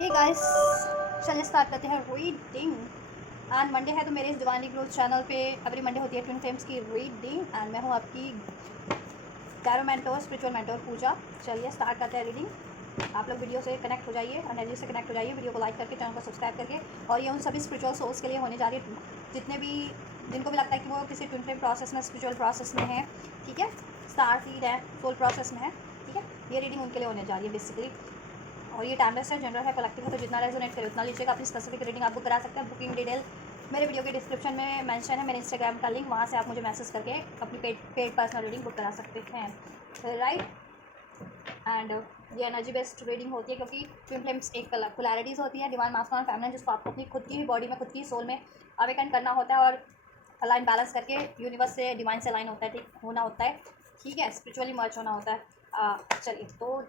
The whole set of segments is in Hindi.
हे गाइस, चलिए स्टार्ट करते हैं रीडिंग। एंड मंडे है तो मेरे इस दिवानी ग्रोथ चैनल पे एवरी मंडे होती है ट्विन फ्लेम्स की रीडिंग। एंड मैं हूँ आपकी टैरो मेंटोर, स्पिरिचुअल मेंटोर पूजा। चलिए स्टार्ट करते हैं रीडिंग। आप लोग वीडियो से कनेक्ट हो जाइए, एनर्जी से कनेक्ट हो जाइए, वीडियो को लाइक करके, चैनल को सब्सक्राइब करके। और ये उन सभी स्पिरिचुअल सोल्स के लिए होने जा रही है जितने भी जिनको भी लगता है कि वो किसी ट्विन फ्लेम प्रोसेस में, स्पिरिचुअल प्रोसेस में है, ठीक है, स्टार सीड है, सोल प्रोसेस में है, ठीक है। ये रीडिंग उनके लिए होने जा रही है बेसिकली। और ये टाइमलेस है, जनरल है, कलेक्टिव है, तो जितना रेजोनेट करे उतना लीजिएगा। अपनी स्पेसिफिक रीडिंग आप बुक करा सकते हैं। बुकिंग डिटेल मेरे वीडियो के डिस्क्रिप्शन में मेंशन है, मेरे इंस्टाग्राम का लिंक, वहाँ से आप मुझे मैसेज करके अपनी पेड पर्सनल रीडिंग बुक करा सकते हैं, राइट। एंड ये एनर्जी बेस्ड रीडिंग होती है क्योंकि ट्विन फ्लेम्स एक पोलैरिटीज़ होती है, डिवाइन मास्कुलिन फेमिनिन, जिसको आपको अपनी खुद की ही बॉडी में, खुद की सोल में अवेकन करना होता है और अलाइन बैलेंस करके यूनिवर्स से, डिवाइन से अलाइन होता है, ठीक होना होता है, ठीक है, स्पिरिचुअली मर्ज होना होता है। चलिए, तो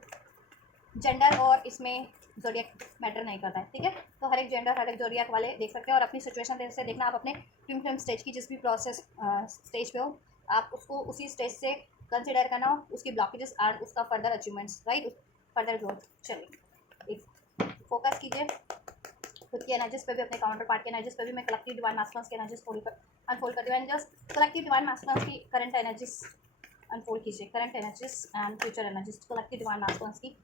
जेंडर और इसमें ज़ोडिएक मैटर नहीं करता है, ठीक है। तो हर एक जेंडर, हर एक ज़ोडिएक वाले देख सकते हैं और अपनी सिचुएशन से देखना। आप अपने ट्विन फ्लेम स्टेज की जिस भी प्रोसेस स्टेज पे हो, आप उसको उसी स्टेज से कंसिडर करना, उसकी ब्लॉकेजेस और उसका further achievements, right, further growth. चलिए, एक फोकस कीजिए खुद की एनर्जीज पे भी, अपने काउंटर पार्ट की एनर्जीज पे भी। मैं कलेक्टिव डिवाइन मास्कुलिन्स की एनर्जीज अनफोल्ड कर दूँ। And just collective divine masculines की करंट एनर्जीज अनफोल्ड कीजिए। Current energies and future energies, collective divine masculines की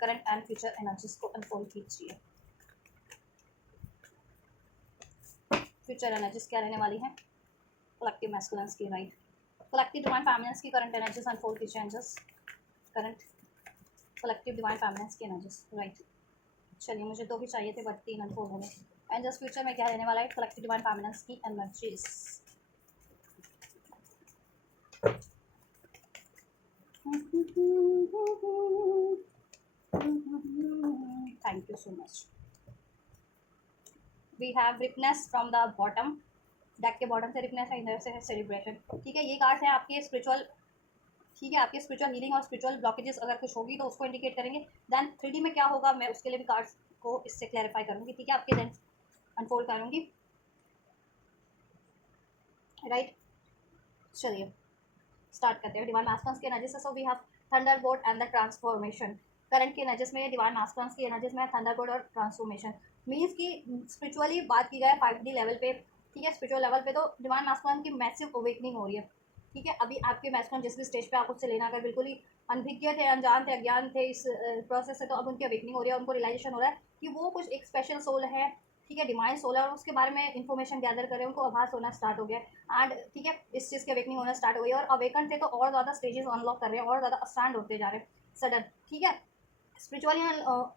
करंट एंड फ्यूचर एनर्जीज को अनफोल्ड कीजिए। फ्यूचर एनर्जीज क्या रहने वाली है कलेक्टिव मैस्कुलिन्स की, राइट। कलेक्टिव डिवाइन फेमिनिन्स की करंट एनर्जीज अनफोल्ड कीजिए। And just current collective divine feminines की एनर्जीज, राइट। चलिए, मुझे दो ही चाहिए थे बट तीन अनफोल्ड हो गए। एंड जस्ट फ्यूचर में क्या रहने वाला है कलेक्टिव डिवाइन फेमिनिन्स की energies. Thank you so much. We have ripeness from the bottom, deck के बॉटम से रिपनेस है, इधर से है सेलिब्रेशन, ठीक है। ये कार्ड्स हैं आपके स्पिरिचुअल, ठीक है, आपके स्पिरिचुअल हीलिंग और स्पिरिचुअल ब्लॉकेजेस अगर कुछ होगी तो उसको इंडिकेट करेंगे। देन 3D में क्या होगा, मैं उसके लिए भी कार्ड्स को इससे क्लैरिफाई करूंगी, ठीक है, आपके देन अनफोल्ड करूंगी, राइट। चलिए स्टार्ट करते हैं डिवाइन मास्कुलिन्स की एनर्जी से। So we have thunderbolt and the transformation. Current की एनर्जीज में डिवाइन मास्कुलिन्स की एनर्जीज में थंडरबोल्ट और ट्रांसफॉर्मेशन। मीन्स की स्पिरिचुअली बात की जाए 5D लेवल पे, ठीक है, स्पिरिचुअल लेवल पे, तो डिवाइन मास्कुलिन की मैसिव अवेकनिंग हो रही है, ठीक है। अभी आपके मैस्कुलिन जिस भी स्टेज पे आप उससे लेना, अगर बिल्कुल ही अनभिज्ञ थे, अनजान थे, अज्ञान थे इस प्रोसेस से, तो अब उनकी अवेकनिंग हो रही है, उनको रियलाइजेशन हो रहा है कि वो कुछ एक स्पेशल सोल है, ठीक है, डिवाइन सोल है, और उसके बारे में इन्फॉर्मेशन गैदर कर रहे हैं, उनको आभास होना स्टार्ट हो गया। एंड ठीक है, इस चीज़ की अवेकनिंग होना स्टार्ट हो गई है और अवेकन थे तो और ज़्यादा स्टेजेस अनलॉक कर रहे हैं और ज़्यादा स्टैंड होते जा रहे हैं सडन, ठीक है। स्पिरिचुअली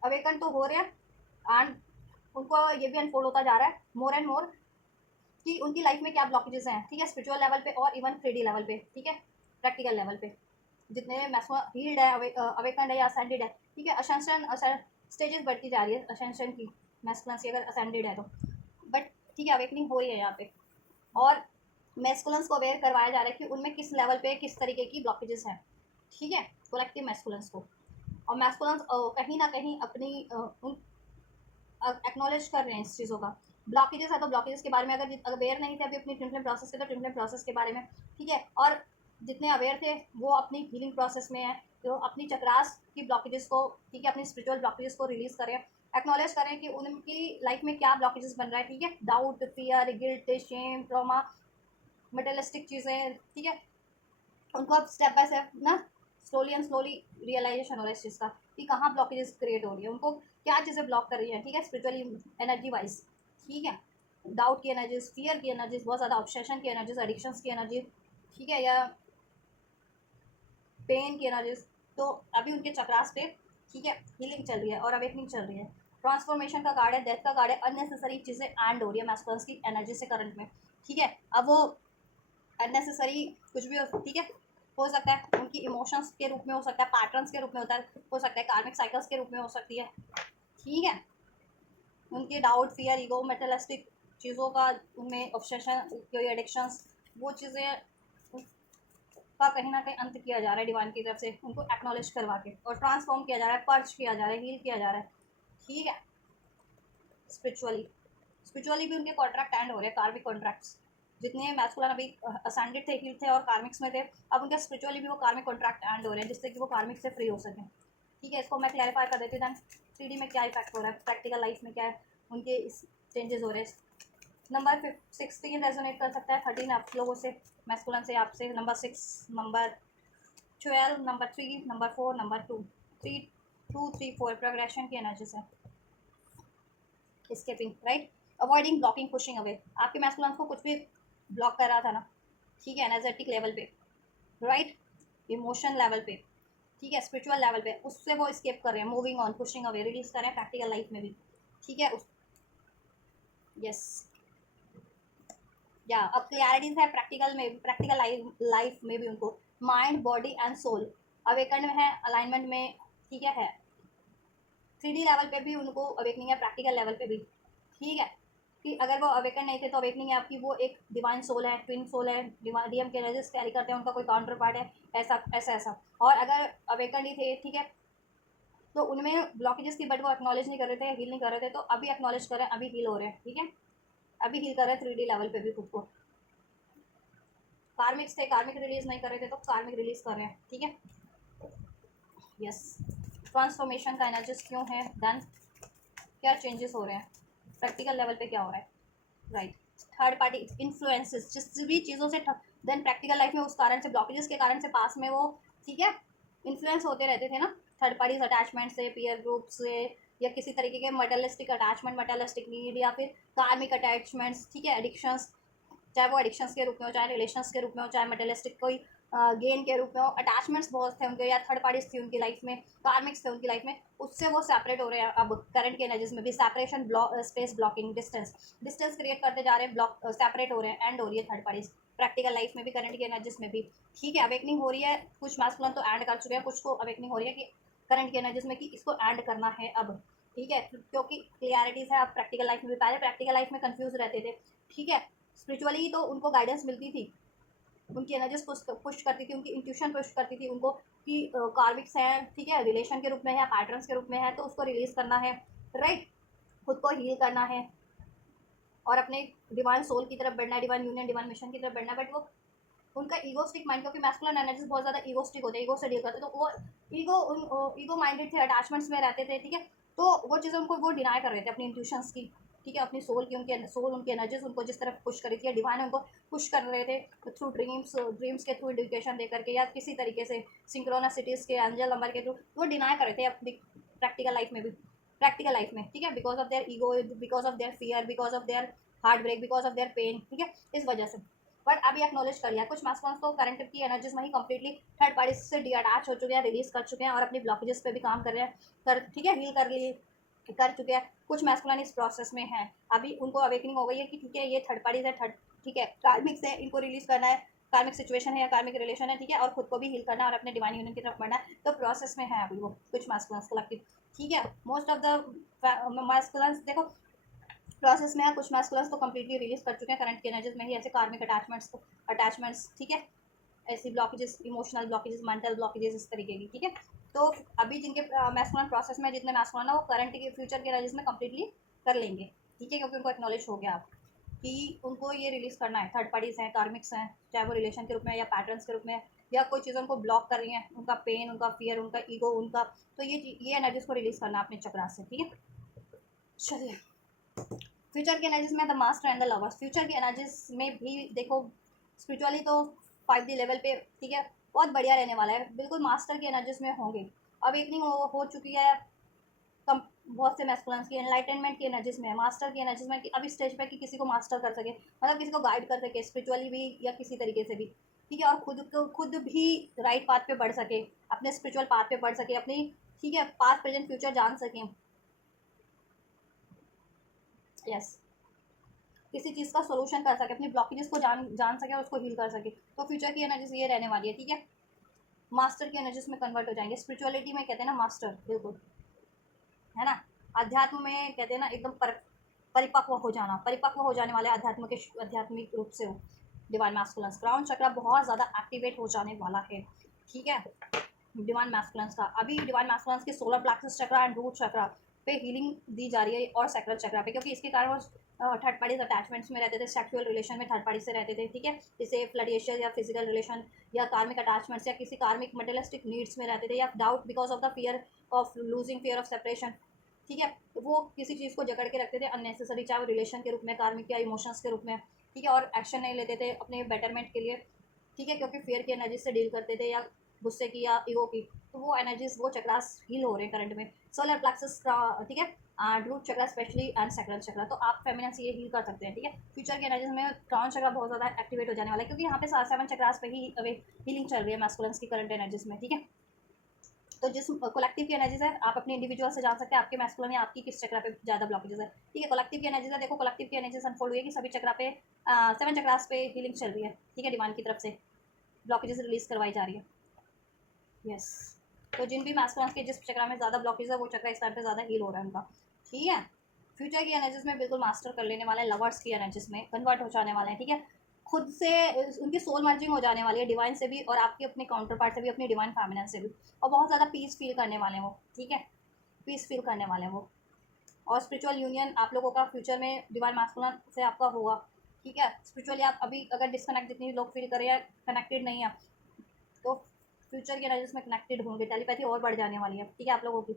अवेकन तो हो रहे हैं एंड उनको ये भी अनफोल्ड होता जा रहा है मोर एंड मोर कि उनकी लाइफ में क्या ब्लॉकेजेस हैं, ठीक है, स्पिरिचुअल लेवल पे और इवन 3D लेवल पे, ठीक है, प्रैक्टिकल लेवल पे। जितने मैक्सिमम हील्ड है, अवेकन है या असेंडेड है, ठीक है, असेंशन स्टेजेस बढ़ती जा रही है असेंशन की, मैस्कुलिन की अगर असेंडेड है तो, बट ठीक है, अवेकनिंग हो रही है यहाँ पे। और मैस्कुलिन्स को अवेयर करवाया जा रहा है कि उनमें किस लेवल पे किस तरीके की ब्लॉकेजेस हैं, ठीक है, कलेक्टिव मैस्कुलिन्स को। और मैस्कुलिन्स कहीं ना कहीं अपनी एक्नॉलेज कर रहे हैं इस चीज़ों का। ब्लॉकेजेस है तो ब्लॉकेजेस के बारे में अगर अवेयर नहीं थे अभी अपनी ट्विन फ्लेम प्रोसेस के, तो ट्विन फ्लेम प्रोसेस के बारे में, ठीक है। और जितने अवेयर थे वो अपनी हीलिंग प्रोसेस में है, तो अपनी चक्रास की ब्लॉकेजेस को, ठीक है, अपनी स्पिरिचुअल ब्लॉकेजेस को रिलीज करें, एक्नॉलेज करें कि उनकी लाइफ में क्या ब्लॉकेजेस बन रहा है, ठीक है, doubt, fear, guilt, shame, trauma, materialistic चीज़ें, ठीक है, उनको अब स्टेप बाय स्टेप ना, स्लोली एंड स्लोली रियलाइजेशन हो रहा है इस चीज़ का कि कहाँ ब्लॉकेजेस क्रिएट हो रही है, उनको क्या चीज़ें ब्लॉक कर रही हैं, ठीक है, स्पिरिचुअली एनर्जी वाइज, ठीक है। डाउट की एनर्जीज, फियर की एनर्जीज, बहुत ज़्यादा ऑब्सेशन की एनर्जीज, एडिक्शंस की एनर्जी, ठीक है, या पेन की एनर्जीज। तो अभी उनके चक्रास पे, ठीक है, हीलिंग चल रही है और अवेकनिंग चल रही है। ट्रांसफॉर्मेशन का कार्ड है, डेथ का कार्ड है, अननेसेसरी चीज़ें एंड हो रही है मैस्कुलिन्स की एनर्जी से करंट में, ठीक है। अब वो अननेसेसरी कुछ भी ठीक है, हो सकता है उनकी इमोशंस के रूप में, हो सकता है पैटर्न्स के रूप में होता है, हो सकता है कार्मिक साइकिल्स के रूप में हो सकती है, ठीक है। उनके डाउट, फियर, ईगो, मेटलिस्टिक चीज़ों का, उनमें ऑब्सेशन, कोई एडिक्शंस, वो चीज़ें का कहीं ना कहीं अंत किया जा रहा है डिवाइन की तरफ से, उनको एक्नॉलेज करवा के, और ट्रांसफॉर्म किया जा रहा है, पर्च किया जा रहा है, हील किया जा रहा है, ठीक है। स्पिरिचुअली स्पिरिचुअली भी उनके कॉन्ट्रैक्ट एंड हो रहे हैं, कार्मिक कॉन्ट्रैक्ट्स। जितने मैस्कुलिन अभी असेंडेड थे, हील थे और कार्मिक्स में थे, अब उनके स्पिरिचुअली भी वो कार्मिक कॉन्ट्रैक्ट एंड हो रहे हैं जिससे कि वो कार्मिक से फ्री हो सकें, ठीक है। इसको मैं क्लैरिफाई कर देती हूँ। 3D में क्या इफेक्ट हो रहा है, प्रैक्टिकल लाइफ में क्या है उनके चेंजेस हो रहे हैं। नंबर 16 रेजोनेट कर सकता है 13 आप लोगों से, मैस्कुलिन से आपसे। Number 6, number 12, number 3, number 4, number 2, 3 2 3 4 progression की एनर्जीज है। Escaping, right, avoiding, blocking, pushing away. आपके मैस्कुलिन को कुछ भी ब्लॉक कर रहा था ना, ठीक है, एनर्जेटिक लेवल पे, राइट, इमोशन लेवल पे, ठीक है, स्पिरिचुअल लेवल पे, उससे वो स्केप कर रहे हैं, moving on, pushing away, release कर रहे हैं प्रैक्टिकल लाइफ में भी, ठीक है। यस, या अब क्लियरिटीज है प्रैक्टिकल में, प्रैक्टिकल लाइफ में भी उनको mind, body and soul awaken में है, अलाइनमेंट में, ठीक है। 3D लेवल पे भी उनको अवेकनिंग है, प्रैक्टिकल लेवल पे भी, ठीक है। कि अगर वो अवेकन नहीं थे तो अवेकनिंग है आपकी, वो एक डिवाइन सोल है, ट्विन सोल है, डीएम के एनर्जीज कैरी करते हैं, उनका कोई काउंटर पार्ट है, ऐसा ऐसा ऐसा। और अगर अवेकन ही थे, ठीक है, तो उनमें ब्लॉकेजेस थी बट वो एक्नॉलेज नहीं कर रहे थे, हील नहीं कर रहे थे, तो अभी एक्नॉलेज कर रहे हैं, अभी हील हो रहे हैं, ठीक है, अभी हील कर रहे हैं 3D लेवल पे भी खुद को। कार्मिक्स थे, कार्मिक रिलीज नहीं कर रहे थे तो कार्मिक रिलीज कर रहे हैं, ठीक है। यस, ट्रांसफॉर्मेशन का एनर्जीज क्यों है, देन क्या चेंजेस हो रहे हैं, प्रैक्टिकल लेवल पे क्या हो रहा है, राइट। थर्ड पार्टी इन्फ्लुएंसेस, जिस भी चीज़ों से देन प्रैक्टिकल लाइफ में उस कारण से, ब्लॉकेजेस के कारण से पास में वो, ठीक है, इन्फ्लुएंस होते रहते थे ना, थर्ड पार्टीज अटैचमेंट से, पीयर ग्रुप से, या किसी तरीके के मटेरियलिस्टिक अटैचमेंट, मटेरियलिस्टिक नीड, या फिर कार्मिक अटैचमेंट्स, ठीक है, एडिक्शंस, चाहे वो एडिक्शंस के रूप में हो, चाहे रिलेशंस के रूप में हो, चाहे मटेरियलिस्टिक कोई गेन के रूप में हो, अटैचमेंट्स बहुत थे उनके, या थर्ड पार्टीज थी उनकी लाइफ में, कार्मिक्स थे उनकी लाइफ में, उससे वो सेपरेट हो रहे हैं अब करंट के एनर्जीज में भी। Separation, space blocking, distance create करते जा रहे हैं, ब्लॉक सेपरेट हो रहे हैं, एंड हो रही है थर्ड पार्टीज प्रैक्टिकल लाइफ में भी, करंट के एनर्जीज में भी, ठीक है। अवेकनिंग हो रही है, कुछ मैस्कुलिन तो एंड कर चुके हैं, कुछ को अवेकनिंग हो रही है कि करंट के एनर्जीज में कि इसको एंड करना है अब, ठीक है, क्योंकि क्लियरिटीज है अब प्रैक्टिकल लाइफ में भी। पहले प्रैक्टिकल लाइफ में कंफ्यूज रहते थे, ठीक है, स्पिरिचुअली तो उनको गाइडेंस मिलती थी, उनकी एनर्जीज पुश करती थी, उनकी इंट्यूशन पुश करती थी उनको कि कार्मिक्स हैं, ठीक है, रिलेशन के रूप में है, पैटर्न्स के रूप में है, तो उसको रिलीज करना है, राइट, खुद को हील करना है और अपने डिवाइन सोल की तरफ बढ़ना है, डिवाइन यूनियन, डिवाइन मिशन की तरफ बढ़ना है। बट वो उनका ईगोस्टिक माइंड, क्योंकि मैस्कुलिन एनर्जीज बहुत ज़्यादा ईगोस्टिक होते हैं, ईगो से डील करते हैं, तो वो ईगो माइंडेड थे, अटैचमेंट्स में रहते थे, ठीक है। तो वो चीज़ें उनको वो डिनाई कर रहे थे अपनी इंट्यूशंस की, ठीक है, अपनी सोल की, उनके सोल, उनकी एनर्जीज उनको जिस तरफ पुश करी थी, डिवाइन उनको पुश कर रहे थे थ्रू ड्रीम्स के थ्रू, एजुकेशन दे करके, या किसी तरीके से सिंक्रोनसिटीज़ के, एंजल नंबर के थ्रू, वो डिनाई कर रहे थे अपनी प्रैक्टिकल लाइफ में भी, प्रैक्टिकल लाइफ में, ठीक है, because of their ego, because of their fear, because of their heart break, because of their pain, ठीक है, इस वजह से। बट अभी एक्नॉलेज कर लिया, कुछ मैस्कुलिन्स तो करंट की एनर्जीज में ही कंप्लीटली थर्ड पार्टी से डी अटैच हो चुके हैं, रिलीज कर चुके हैं, और अपनी ब्लॉकेजेस पे भी काम कर रहे हैं, ठीक है, हील कर चुके हैं। कुछ मैस्कुलिन इस प्रोसेस में है, अभी उनको अवेकनिंग हो गई है कि ठीक है, ये थर्ड पार्टीज है, ठीक है, कार्मिक से इनको रिलीज करना है, कार्मिक सिचुएशन है या कार्मिक रिलेशन है, ठीक है, और खुद को भी हील करना है और अपने डिवाइन यूनियन की तरफ बढ़ना है, तो प्रोसेस में है अभी वो कुछ मैस्कुलिन्स कलेक्टिव, ठीक है। मोस्ट ऑफ द मैस्कुलिन्स देखो प्रोसेस में है, कुछ मैस्कुलिन्स तो कम्प्लीटली रिलीज कर चुके हैं करंट की एनर्जीज में ही, ऐसे कार्मिक अटैचमेंट्स, ठीक है, ऐसी blockages, emotional blockages, mental blockages, इस तरीके की, ठीक है। तो अभी जिनके मैस्कुलिन प्रोसेस में जितने मैस्कुलिन है वो करंट के फ्यूचर के एनर्जीज में कम्प्लीटली कर लेंगे, ठीक है, क्योंकि उनको एक्नॉलेज हो गया आप कि उनको ये रिलीज करना है, थर्ड पार्टीज हैं, कार्मिक्स हैं, चाहे वो रिलेशन के रूप में या पैटर्न्स के रूप में, या कोई चीज़ उनको ब्लॉक कर रही है, उनका पेन, उनका फियर, उनका ईगो, उनका, तो ये एनर्जीज को रिलीज करना है अपने चक्रा से, ठीक है। चलिए, फ्यूचर की एनर्जीज में the master and the lovers, future की एनर्जीज में भी देखो स्पिरिचुअली तो 5D लेवल पे, ठीक है, बहुत बढ़िया रहने वाला है, बिल्कुल मास्टर की एनर्जीज में होंगे। अब इवनिंग हो चुकी है कम, बहुत से मैस्कुलिन्स की एनलाइटनमेंट की एनर्जीज में है, मास्टर की एनर्जीज में कि अब इस स्टेज पे कि किसी को मास्टर कर सके, मतलब किसी को गाइड कर सके स्पिरिचुअली भी या किसी तरीके से भी, ठीक है, और खुद भी राइट पाथ पे बढ़ सके, अपने स्पिरिचुअल पाथ पे बढ़ सके, अपनी, ठीक है, पास्ट प्रेजेंट फ्यूचर जान सकें, यस, किसी चीज़ का सोल्यूशन कर सके, अपनी ब्लॉकेजेस को जान सके और उसको हील कर सके, तो फ्यूचर की एनर्जीज ये रहने वाली है, ठीक है, मास्टर की एनर्जीज में कन्वर्ट हो जाएंगे। स्पिरिचुअलिटी में कहते हैं ना मास्टर, बिल्कुल, है ना, अध्यात्म में कहते हैं ना एकदम परिपक्व हो जाना, परिपक्व हो जाने वाले आध्यात्मिक रूप से हो डिवाइन मैस्कुलिन्स। क्राउन चक्र बहुत ज़्यादा एक्टिवेट हो जाने वाला है, ठीक है, डिवाइन मैस्कुलिन्स का। अभी डिवाइन मैस्कुलिन्स के सोलर प्लेक्सस चक्र एंड रूट चक्र पे हीलिंग दी जा रही है, और सैक्रल चक्र पे, क्योंकि इसके कारण वो थर्ड पार्टीज अटैचमेंट्स में रहते थे, सेक्सुअल रिलेशन में थर्ड पार्टी से रहते थे, ठीक है, जैसे फ्लडिएशन या फिजिकल रिलेशन या कार्मिक अटैचमेंट्स या किसी कार्मिक मटेरियलिस्टिक नीड्स में रहते थे, या doubt because of the fear of losing, fear of separation, ठीक है। तो वो किसी चीज़ को जकड़ के रखते थे अननेसेसरी, चाहे वो रिलेशन के रूप में, कार्मिक या इमोशंस के रूप में, ठीक है, और एक्शन नहीं लेते थे अपने बेटरमेंट के लिए, ठीक है, क्योंकि फियर की एनर्जी से डील करते थे या गुस्से की या ईगो की। तो वो एनर्जीज, वो चक्रास हील हो रहे हैं करंट में। सोलर प्लेक्सस, ठीक है, root chakra specially and sacral chakra, तो आप फेमिनिन से ये हील कर सकते हैं, ठीक है। फ्यूचर की एनर्जीज में क्रॉन चक्रा बहुत ज़्यादा एक्टिवेट हो जाने वाला है, क्योंकि यहाँ पे 7 चक्रास पे ही हीलिंग चल रही है मैस्कुलिन्स की करंट एनर्जीज में, ठीक है। तो जिस कलेक्टिव की एनर्जीज है, आप अपने इंडिविजुअल से जान सकते हैं आपके मैस्कुलिन या आपकी किस चक्रा पे ज़्यादा ब्लॉकेजेस है, ठीक है। कलेक्टिव की एनर्जीज है, देखो कलेक्टिव की एनर्जीज अनफोल्ड हुई है कि सभी चक्रा पे 7 चक्रास पे हीलिंग चल रही है, ठीक है, डिवाइन की तरफ से ब्लॉकेजेस रिलीज करवाई जा रही है। यस, तो जिन भी मैस्कुलिन्स के जिस चक्रा में ज़्यादा ब्लॉकेज है, वो चक्रा इस टाइम पे ज़्यादा हील हो रहा है उनका, ठीक है। फ्यूचर की एनर्जीज में बिल्कुल मास्टर कर लेने वाले हैं, लवर्स की एनर्जीज में कन्वर्ट हो जाने वाले हैं, ठीक है। खुद से उनकी सोल मर्जिंग हो जाने वाली है डिवाइन से भी, और आपके अपने काउंटर पार्ट से भी, अपनी डिवाइन फेमिनिन से भी, और बहुत ज़्यादा पीस फील करने वाले हैं वो, ठीक है, पीस फील करने वाले हैं वो। और स्पिरिचुअल यूनियन आप लोगों का फ्यूचर में डिवाइन मैस्कुलिन से आपका होगा, ठीक है। स्पिरिचुअली आप अभी अगर डिस्कनेक्ट जितनी लोग फील करें या कनेक्टेड नहीं है, तो फ्यूचर की एनर्जीज में कनेक्टेड होंगे, टेलीपैथी और बढ़ जाने वाली है, ठीक है, आप लोगों की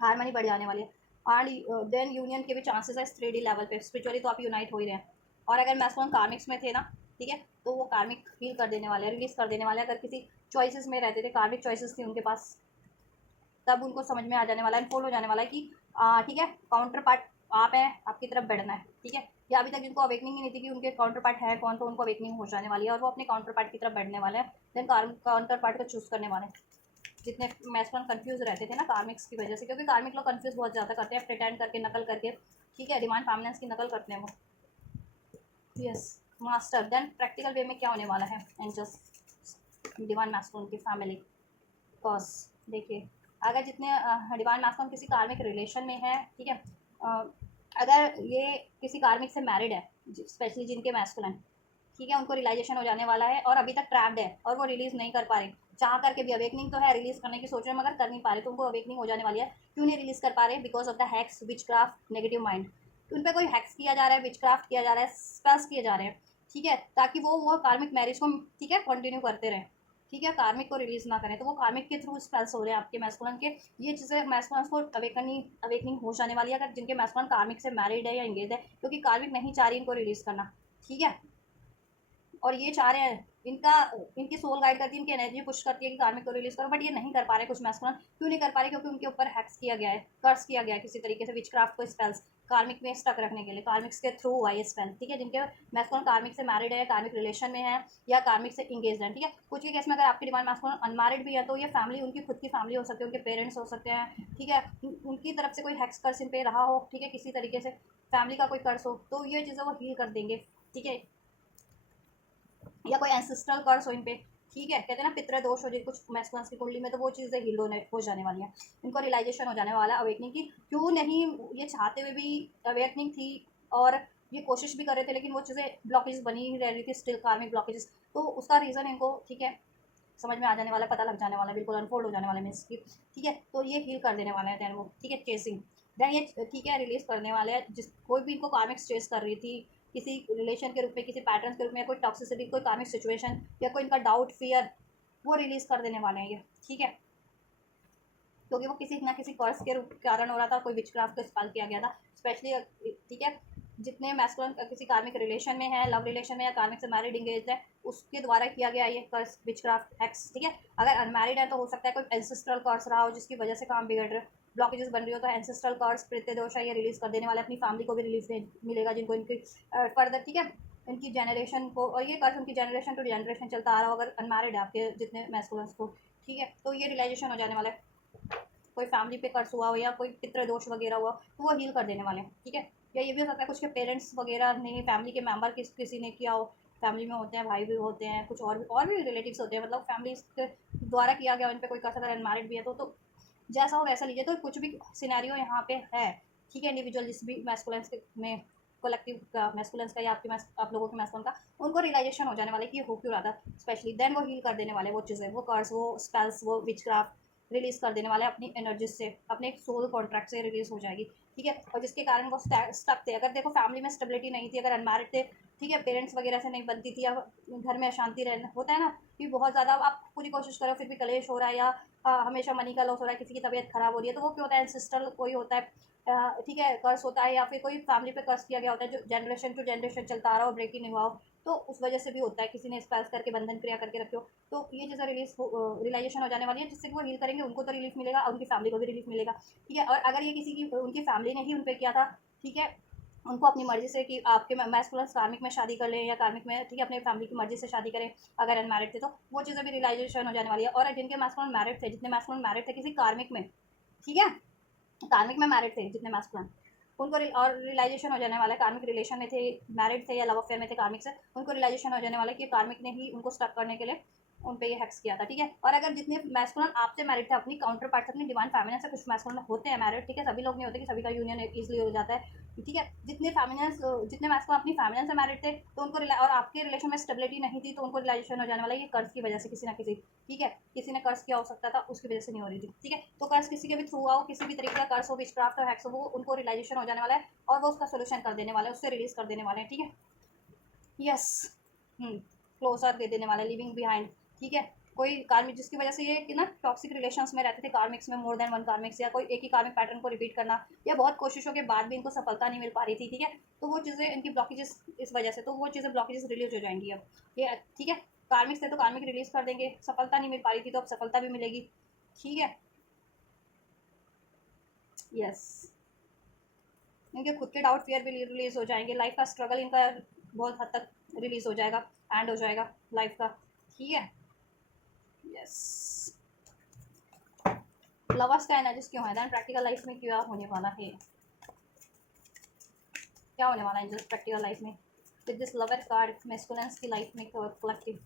हारमनी बढ़ जाने वाली है। एंड देन यूनियन के भी चांसेस है 3D लेवल पे, स्पिरिचुअली तो आप यूनाइट हो ही रहे हैं। और अगर मैस्कुलिन कार्मिक्स में थे ना, ठीक है, तो वो कार्मिक हील कर देने वाले हैं, रिलीज कर देने वाले हैं। अगर किसी चॉइसेस में रहते थे, कार्मिक चॉइसेस थी उनके पास, तब उनको समझ में आ जाने वाला है, फॉलो हो जाने वाला है कि ठीक है, काउंटर पार्ट आप हैं, आपकी तरफ बढ़ना है, ठीक है। या अभी तक जिनको अवेकनिंग ही नहीं थी कि उनके काउंटर पार्ट है कौन, तो उनको अवेकनिंग हो जाने वाली है, और वो अपने काउंटर पार्ट की तरफ बढ़ने वाले हैं, देन काउंटर पार्ट को चूज करने वाले हैं। जितने मैस्कुलिन कंफ्यूज रहते थे ना कार्मिक्स की वजह से, क्योंकि कार्मिक लोग कंफ्यूज बहुत ज़्यादा करते हैं, प्रिटेंड करके, नकल करके, ठीक है, डिवाइन फेमिनिन्स की नकल करते हैं वो। Yes, master then practical way में क्या होने वाला है एंजल्स डिवाइन मैस्कुलिन की फैमिली कॉस। देखिए, अगर जितने डिवाइन मैस्कुलिन किसी कार्मिक रिलेशन में है, ठीक है, अगर ये किसी कार्मिक से मैरिड है, स्पेशली जिनके मैस्कुलिन, ठीक है, उनको रियलाइजेशन हो जाने वाला है, और अभी तक ट्रैप्ड है और वो रिलीज नहीं कर पा रहे, चाह करके भी। अवेकनिंग तो है, रिलीज करने की सोच रहे हैं, मगर कर नहीं पा रहे, तो उनको अवेकनिंग हो जाने वाली है। क्यों नहीं रिलीज कर पा रहे? Because of the hacks, which craft, negative mind. उन पर कोई हैक्स किया जा रहा है, विच क्राफ्ट किया जा रहा है, स्पेल्स किए जा रहे हैं, ठीक है, ताकि वो कार्मिक मैरिज को, ठीक है, कंटिन्यू करते रहें, ठीक है, कार्मिक को रिलीज ना करें। तो वो कार्मिक के थ्रू स्पेल्स हो रहे हैं आपके मैस्कुलिन के। ये चीज़ें मैस्कुलिन को अवेकनिंग हो जाने वाली है, अगर जिनके मैस्कुलिन कार्मिक से मैरिड है या इंगेज है, क्योंकि कार्मिक नहीं चाह रही इनको रिलीज करना, ठीक है। और ये चाह रहे हैं, इनका इनकी सोल गाइड करती है, इनकी एनर्जी पुश करती है कि कार्मिक को रिलीज करो, बट ये नहीं कर पा रहे कुछ मैस्कुलिन। क्यों नहीं कर पा रहे? क्योंकि उनके ऊपर हैक्स किया गया है, कर्स किया गया है किसी तरीके से, विचक्राफ्ट को स्पेल्स कार्मिक में स्टक रखने के लिए, कार्मिक्स के थ्रू हुआ ये स्पेल, ठीक है। जिनके मैस्कुलिन कार्मिक से मैरिड है, कार्मिक रिलेशन में है, या कार्मिक से इंगेज है, ठीक है। कुछ के केस में अगर आपकी डिवाइन मैस्कुलिन अनमैरिड भी है, तो ये फैमिली उनकी खुद की फैमिली हो सकती है, उनके पेरेंट्स हो सकते हैं, ठीक है, उनकी तरफ से कोई हैक्स कर्स इन पे रहा हो, ठीक है, किसी तरीके से फैमिली का कोई कर्स हो, तो ये चीज़ें वो हील कर देंगे, ठीक है। या कोई एंसेस्ट्रल कर्स हो इन पे, ठीक है, कहते हैं ना पितृ दोष हो जाए कुछ मैस्कुलिन्स की कुंडली में, तो वो चीज़ें हील हो जाने वाली हैं। इनको रियलाइजेशन हो जाने वाला है अवेकनिंग की। क्यों नहीं, ये चाहते हुए भी अवेकनिंग थी, और ये कोशिश भी कर रहे थे, लेकिन वो चीज़ें ब्लॉकेज बनी ही रह रही थी, स्टिल कार्मिक ब्लॉकेजेस। तो उसका रीज़न इनको, ठीक है, समझ में आ जाने वाला है, पता लग जाने वाला है, बिल्कुल अनफोल्ड हो जाने वाला है मीन्स की, ठीक है। तो ये हील कर देने वाले हैं दैन वो, ठीक है, चेसिंग दैन ये, ठीक है, रिलीज करने वाले हैं। जिस कोई भी इनको कार्मिक चेस कर रही थी, किसी रिलेशन के रूप में, किसी पैटर्न के रूप में, कोई टॉक्सिसिटी, कोई कार्मिक सिचुएशन, या कोई इनका डाउट, फियर, वो रिलीज कर देने वाले हैं ये, ठीक है। क्योंकि वो किसी ना किसी कर्स के रूप कारण हो रहा था, कोई विचक्राफ्ट को इस्तेमाल किया गया था स्पेशली, ठीक है। जितने मैस्कुलिन किसी कार्मिक रिलेशन में है, लव रिलेशन में, या कार्मिक से मैरिड इंगेज है, उसके द्वारा किया गया ये कर्स, विचक्राफ्ट, हैक्स, ठीक है। अगर अनमैरिड है, तो हो सकता है कोई एंसेस्ट्रल कर्स रहा हो, जिसकी वजह से काम बिगड़ रहे हो, ब्लॉकेजेस बन रही हो, तो एंसेस्ट्रल कर्स, प्रेत्य दोष है, ये रिलीज कर देने वाले, अपनी फैमिली को भी रिलीज मिलेगा, जिनको इनकी फर्दर, ठीक है, इनकी जनरेशन को। और ये कर्स उनकी जनरेशन टू जनरेशन चलता आ रहा हो, अगर अनमैरिड है आपके जितने मैस्कुलिन्स को, ठीक है। तो ये रियलाइजेशन हो जाने वाला है, कोई फैमिली पे कर्ज हुआ हो, या कोई पितृ दोष वगैरह हुआ, तो वो हील कर देने वाले हैं, ठीक है। या ये भी हो सकता है कुछ के पेरेंट्स वगैरह ने, फैमिली के मेंबर किसी ने किया हो, फैमिली में होते हैं, भाई भी होते हैं, कुछ और भी रिलेटिव्स होते हैं, मतलब फैमिली के द्वारा किया गया उन पर कोई कसर, अनमैरिड भी है, तो जैसा हो वैसा लीजिए। तो कुछ भी सिनेरियो यहाँ पे है, ठीक है। इंडिविजुअल जिस भी मैस्कुलिन्स में, कलेक्टिव का मैस्कुलिन्स का, या आपके आप लोगों के मैस्कुलिन का, उनको रियलाइजेशन हो जाने वाला है कि ये हो क्यों रहा था स्पेशली, देन वो हील कर देने वाले वो चीज़ें, वो कर्स, वो स्पेल्स, वो विचक्राफ्ट रिलीज कर देने वाले अपनी एनर्जी से, अपने एक सोल कॉन्ट्रैक्ट से रिलीज हो जाएगी, ठीक है। और जिसके कारण वो स्टक थे, अगर देखो फैमिली में स्टेबिलिटी नहीं थी, अगर अनमैरिड थे, ठीक है, पेरेंट्स वगैरह से नहीं बनती थी, या घर में अशांति रहना होता है ना, कि बहुत ज़्यादा आप पूरी कोशिश करो फिर भी कलेश हो रहा है, या हमेशा मनी का लॉस हो रहा है, किसी की तबीयत खराब हो रही है, तो वो क्यों होता है? एंसेस्ट्रल कोई होता है, ठीक है, कर्स होता है या फिर कोई फैमिली पे कर्स किया गया होता है जो जनरेशन टू जनरेशन चलता आ रहा हो, ब्रेक ही नहीं हुआ हो, तो उस वजह से भी होता है, किसी ने स्पेल्स करके बंधन क्रिया करके रखे हो, तो ये चीज़ें रियलाइजेशन हो जाने वाली है, जिससे कि वो हील करेंगे, उनको तो रिलीफ मिलेगा और उनकी फैमिली को भी रिलीफ मिलेगा। ठीक है, और अगर ये किसी की उनकी फैमिली ने ही उन पर किया था, ठीक है, उनको अपनी मर्जी से कि आपके मैस्कुलर कार्मिक में शादी कर लें या कार्मिक में, ठीक है, अपने फैमिली की मर्जी से शादी करें, अगर अनमैरिड थे तो वो चीज़ें भी रियलाइजेशन हो जाने वाली है। और जिनके मैस्कुलर मैरिड थे, जितने मैस्कुलर मैरिड थे किसी कार्मिक में, ठीक है, कार्मिक में मैरिड थे जितने मैस्कुलिन, उनको और रियलाइजेशन हो जाने वाला है, कार्मिक रिलेशन में थे, मैरिड थे या लव अफेयर में थे कार्मिक से, उनको रियलाइजेशन हो जाने वाला है कि कार्मिक ने ही उनको स्टक करने के लिए उन पे ये हैक्स किया था। ठीक है, और अगर जितने मैस्कुलिन आपसे मैरिड थे अपनी काउंटर पार्ट से, अपनी डिवाइन फेमिनिन से, कुछ मैस्कुलिन होते हैं मैरिड, ठीक है, सभी लोग नहीं होते कि सभी का यूनियन इजीली हो जाता है। ठीक है, जितने फेमिनिन, जितने मैस्कुलिन अपनी फेमिनिन से मैरिड थे तो उनको और आपके रिलेशन में स्टेबिलिटी नहीं थी तो उनको रियलाइजेशन हो जाने वाला है ये कर्ज की वजह से किसी ना किसी, ठीक है, किसी ने कर्ज किया हो सकता था, उसकी वजह से नहीं हो रही थी। ठीक है, तो कर्ज किसी के भी थ्रू आओ, किसी भी तरीके का कर्ज हो, विचक्राफ्ट हो, हैक्स हो, वो उनको रियलाइजेशन हो जाने वाला है और वो उसका सोल्यूशन कर देने वाला है, उससे रिलीज कर देने वाले हैं। ठीक है, यस, क्लोजर दे देने वाला है, लिविंग बिहाइंड। ठीक है, कोई कार्मिक जिसकी वजह से ये कि ना टॉक्सिक रिलेशंस में रहते थे, कार्मिक्स में मोर देन वन कार्मिक्स, या कोई एक ही कार्मिक पैटर्न को रिपीट करना, या बहुत कोशिशों के बाद भी इनको सफलता नहीं मिल पा रही थी। ठीक है, तो वो चीज़ें इनकी ब्लॉकेजेस इस वजह से, तो वो चीज़ें ब्लॉकेजेस रिलीज हो जाएंगी अब ये। ठीक है, कार्मिक्स थे तो कार्मिक रिलीज कर देंगे, सफलता नहीं मिल पा रही थी तो अब सफलता भी मिलेगी। ठीक है, यस, इनके खुद के डाउट फियर भी रिलीज हो जाएंगे, लाइफ का स्ट्रगल इनका बहुत हद तक रिलीज हो जाएगा, एंड हो जाएगा लाइफ का। ठीक है, यस, लवर्स का एनर्जीज क्यों है, देन प्रैक्टिकल लाइफ में क्या होने वाला है, क्या होने वाला है प्रैक्टिकल लाइफ में with this lover card masculines की लाइफ में collective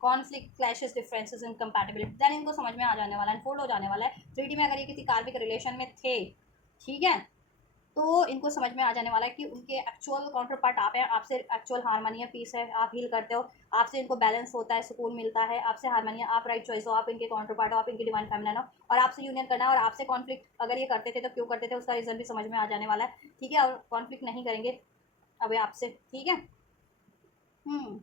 conflict, clashes, differences, incompatibility, then इनको समझ में आ जाने वाला है, अनफोल्ड हो जाने वाला है 3D में। अगर ये किसी कार्मिक रिलेशन में थे, ठीक है, तो इनको समझ में आ जाने वाला है कि उनके एक्चुअल काउंटर पार्ट आप हैं, आपसे एक्चुअल हारमोनी है, पीस है, आप हील करते हो, आपसे इनको बैलेंस होता है, सुकून मिलता है, आपसे हारमोनी है, आप राइट चॉइस हो, आप इनके काउंटर पार्ट हो, आप इनकी डिवाइन फेमिनिन हो, और आपसे यूनियन करना है, और आपसे कॉन्फ्लिक्ट अगर ये करते थे तो क्यों करते थे उसका रीज़न भी समझ में आ जाने वाला है। ठीक है, और कॉन्फ्लिक्ट नहीं करेंगे अब आपसे। ठीक है, हम्म,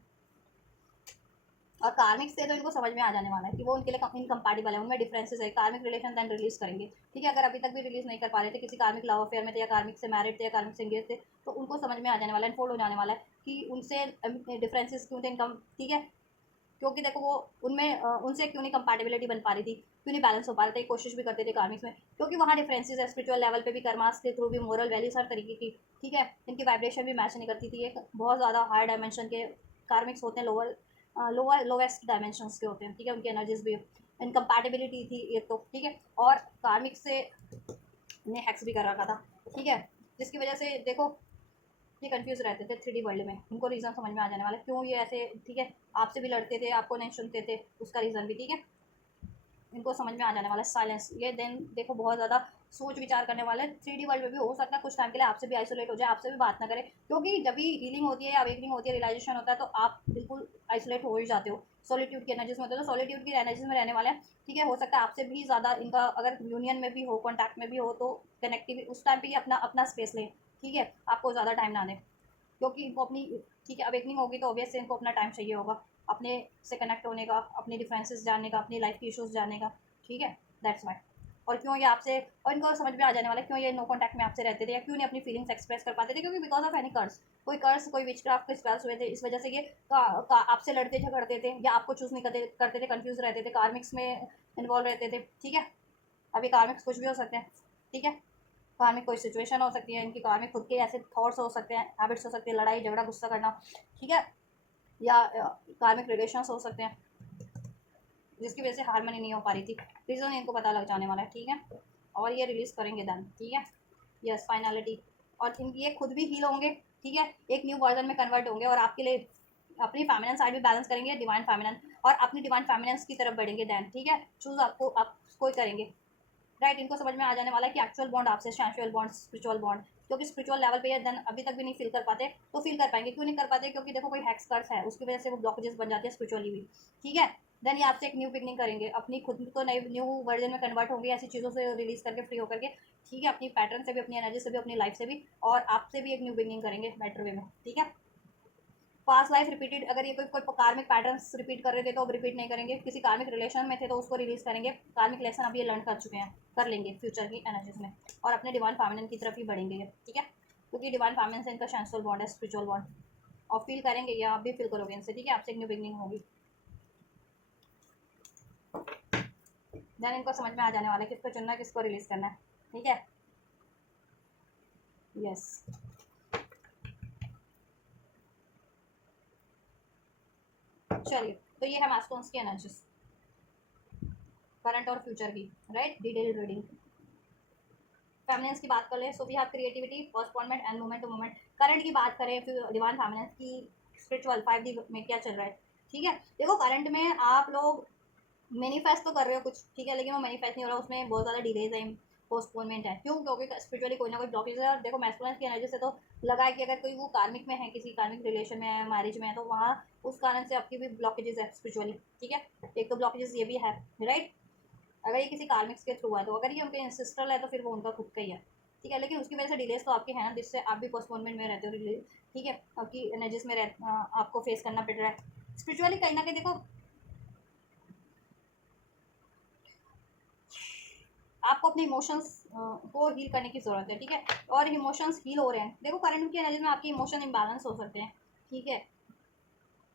और कार्मिक से तो इनको समझ में आ जाने वाला है कि वो उनके लिए इनकम्पैटिबल है, उनमें डिफरेंसेस है, कार्मिक रिलेशन देन रिलीज करेंगे। ठीक है, अगर अभी तक भी रिलीज नहीं कर पा रहे थे, किसी कार्मिक लव अफेयर में थे, या कार्मिक से मैरिड थे, या कार्मिक से एंगेज थे, तो उनको समझ में आ जाने वाला है, फोल्ड हो जाने वाला है कि उनसे डिफरेंसेस क्यों थे इनकम। ठीक है, क्योंकि देखो वो उनमें उनसे क्यों नहीं कंपैटिबिलिटी बन पा रही थी, क्यों नहीं बैलेंस हो पा रहे थे, कोशिश भी करते थे कार्मिक्स में, क्योंकि वहाँ डिफरेंसेस है, स्पिरिचुअल लेवल पे भी, कर्मास के थ्रू भी, मोरल वैल्यूज हर तरीके की। ठीक है, इनकी वाइब्रेशन भी मैच नहीं करती थी, एक बहुत ज़्यादा हायर डायमेंशन के कार्मिक्स होते हैं, लोवेस्ट डायमेंशन के होते हैं। ठीक है, उनकी एनर्जीज भी इनकम्पैटिबिलिटी थी एक तो। ठीक है, और कार्मिक से ने हैक्स भी कर रखा था। ठीक है, जिसकी वजह से देखो ये कंफ्यूज रहते थे 3D वर्ल्ड में, उनको रीज़न समझ में आ जाने वाला है क्यों ये ऐसे। ठीक है, आपसे भी लड़ते थे, आपको नहीं सुनते थे, उसका रीज़न भी। ठीक है, इनको समझ में आ जाने वाला है साइलेंस। ये देन देखो बहुत ज़्यादा सोच विचार करने वाले हैं 3D वर्ल्ड में भी, हो सकता है कुछ टाइम के लिए आपसे भी आइसोलेट हो जाए, आपसे भी बात ना करें, क्योंकि जब भी हीलिंग होती है, अवेकनिंग होती है, रियलाइजेशन होता है, तो आप बिल्कुल आइसोलेट हो ही जाते हो, सॉलिट्यूड की एनर्जीज में होते हो, तो सॉलिट्यूड की एनर्जीज में रहने वाले हैं। ठीक है, हो सकता है आपसे भी ज़्यादा इनका अगर यूनियन में भी हो, कॉन्टैक्ट में भी हो, तो कनेक्टिव उस टाइम पर ही अपना अपना स्पेस लें। ठीक है, आपको ज़्यादा टाइम ना दें, क्योंकि इनको अपनी, ठीक है, अवेकनिंग होगी तो ऑब्वियस से इनको अपना टाइम चाहिए होगा अपने से कनेक्ट होने का, अपने डिफरेंसेस जानने का, अपनी लाइफ के इश्यूज जानने का। ठीक है, दैट्स वाई। और क्यों ये आपसे, और इनको समझ में आ जाने वाला है क्यों ये नो कॉन्टैक्ट में आपसे रहते थे, या क्यों नहीं अपनी फीलिंग्स एक्सप्रेस कर पाते थे, क्योंकि बिकॉज ऑफ एनी कर्स, कोई कर्स, कोई विचक्राफ्ट के स्पेल्स हुए थे, इस वजह से ये आपसे लड़ते झगड़ते थे, या आपको चूज नहीं करते थे, कंफ्यूज रहते थे, कार्मिक्स में इन्वॉल्व रहते थे। ठीक है, अभी कार्मिक्स कुछ भी हो सकते हैं। ठीक है, कार्मिक कोई सिचुएशन हो सकती है इनकी, कार्मिक खुद के ऐसे थॉट्स हो सकते हैं, हैबिट्स हो सकती है, लड़ाई झगड़ा गुस्सा करना। ठीक है, या कार्मिक रिलेशंस हो सकते हैं जिसकी वजह से हारमोनी नहीं हो पा रही थी, रीज़न इनको पता लग जाने वाला है। ठीक है, और ये रिलीज़ करेंगे देन। ठीक है, यस, फाइनलिटी, और इनकी ये खुद भी हील होंगे। ठीक है, एक न्यू वर्जन में कन्वर्ट होंगे और आपके लिए अपनी फेमिनिन साइड भी बैलेंस करेंगे, डिवाइन फेमिनिन, और अपनी डिवाइन फेमिनिन्स की तरफ बढ़ेंगे देन। ठीक है, चूज़ आपको आप कोई करेंगे, राइट। इनको समझ में आ जाने वाला है कि एक्चुअल बॉन्ड आपसे, सेंसुअल बॉन्ड, स्पिरिचुअल बॉन्ड, क्योंकि स्पिरिचुअल लेवल पे ये देन अभी तक भी नहीं फील कर पाते, तो फील कर पाएंगे। क्यों नहीं कर पाते, क्योंकि देखो कोई हैक्स कर्स है, उसकी वजह से वो ब्लॉकेजेस बन जाते हैं स्पिरिचुअली भी। ठीक है, देन ये आपसे एक न्यू बिगनिंग करेंगे, अपनी खुद को नई न्यू वर्जन में कन्वर्ट होंगे, ऐसी चीज़ों से रिलीज करके, फ्री होकर के। ठीक है, अपनी पैटर्न से भी, अपनी एनर्जी से भी, अपनी लाइफ से भी, और आपसे भी एक न्यू बिगनिंग करेंगे बेटर वे में। ठीक है, पास्ट लाइफ रिपीटेड, अगर ये कोई कार्मिक पैटर्न्स रिपीट कर रहे थे तो अब रिपीट नहीं करेंगे, किसी कार्मिक रिलेशन में थे तो उसको रिलीज करेंगे, कार्मिक लेसन अभी ये लर्न कर चुके हैं, कर लेंगे फ्यूचर की एनर्जीज में, और अपने डिवाइन फेमिनिन की तरफ ही बढ़ेंगे ये, ठीक है, क्योंकि डिवाइन फेमिनिन से इनका सेंसुअल बॉन्ड है, स्पिरिचुअल बॉन्ड, और फील करेंगे या आप भी फील करोगे इनसे, ठीक है, आपसे एक न्यू बिगनिंग होगी, देन इनको समझ में आ जाने वाला है किसको चुनना है, किसको रिलीज करना है, ठीक है, यस। चलिए, तो ये है मास्टर्स की एनर्जीज करंट और फ्यूचर की, राइट, डिटेल रीडिंग। फेमिनिन्स की बात कर ले, so we have creativity, postponement and moment to moment. Current की बात करें फिर डिवाइन फेमिनिन्स की, स्पिरिचुअल 5D में क्या चल रहा है, ठीक है। देखो करंट में आप लोग मैनिफेस्ट तो कर रहे हो कुछ, ठीक है, लेकिन वो मैनिफेस्ट नहीं हो रहा, उसमें बहुत ज़्यादा डिलेज है, पोस्टपोनमेंट है, क्यों, क्योंकि स्पिरिचुअली कोई ना कोई ब्लॉकेज है। और देखो मैस्कुलिन की एनर्जी से तो लगा है कि अगर कोई वो कार्मिक में है, किसी कार्मिक रिलेशन में है, मैरिज में है, तो वहाँ उस कारण से आपकी भी ब्लॉकेजेस है स्पिरिचुअली, ठीक है, एक तो ब्लॉकेजेस ये भी है, राइट। अगर ये किसी कार्मिक्स के थ्रू है, तो अगर ये उनके इंसिस्टल है तो फिर वो उनका खुद का ही है, ठीक है, लेकिन उसकी वजह से डिलेज तो आपके हैं ना, जिससे आप भी पोस्टपोनमेंट में रहते हो, ठीक है, आपकी एनर्जीज में आपको फेस करना पड़ रहा है स्पिरिचुअली कहीं ना कहीं। देखो आपको अपने इमोशंस को हील करने की ज़रूरत है, ठीक है, और इमोशंस हील हो रहे हैं। देखो करंट की एनर्जी में आपके इमोशन इम्बैलेंस हो सकते हैं, ठीक है,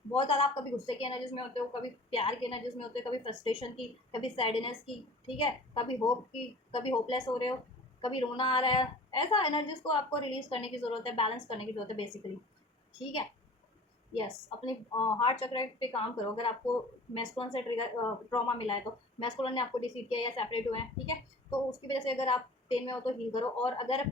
बहुत ज़्यादा आप कभी गुस्से की एनर्जीज में होते हो, कभी प्यार की एनर्जीज में होते हो, कभी फ्रस्ट्रेशन की, कभी सैडनेस की, ठीक है, कभी होप की, कभी होपलेस हो रहे हो, कभी रोना आ रहा है, ऐसा एनर्जीज को आपको रिलीज करने की ज़रूरत है, बैलेंस करने की ज़रूरत है बेसिकली, ठीक है, यस। अपने हार्ट चक्र पे काम करो, अगर आपको मैस्कुलिन से ट्रिगर ट्रॉमा मिला है, तो मैस्कुलिन ने आपको डिसीव किया या सेपरेट हुए हैं, ठीक है, तो उसकी वजह से अगर आप पेन में हो तो हील करो। और अगर,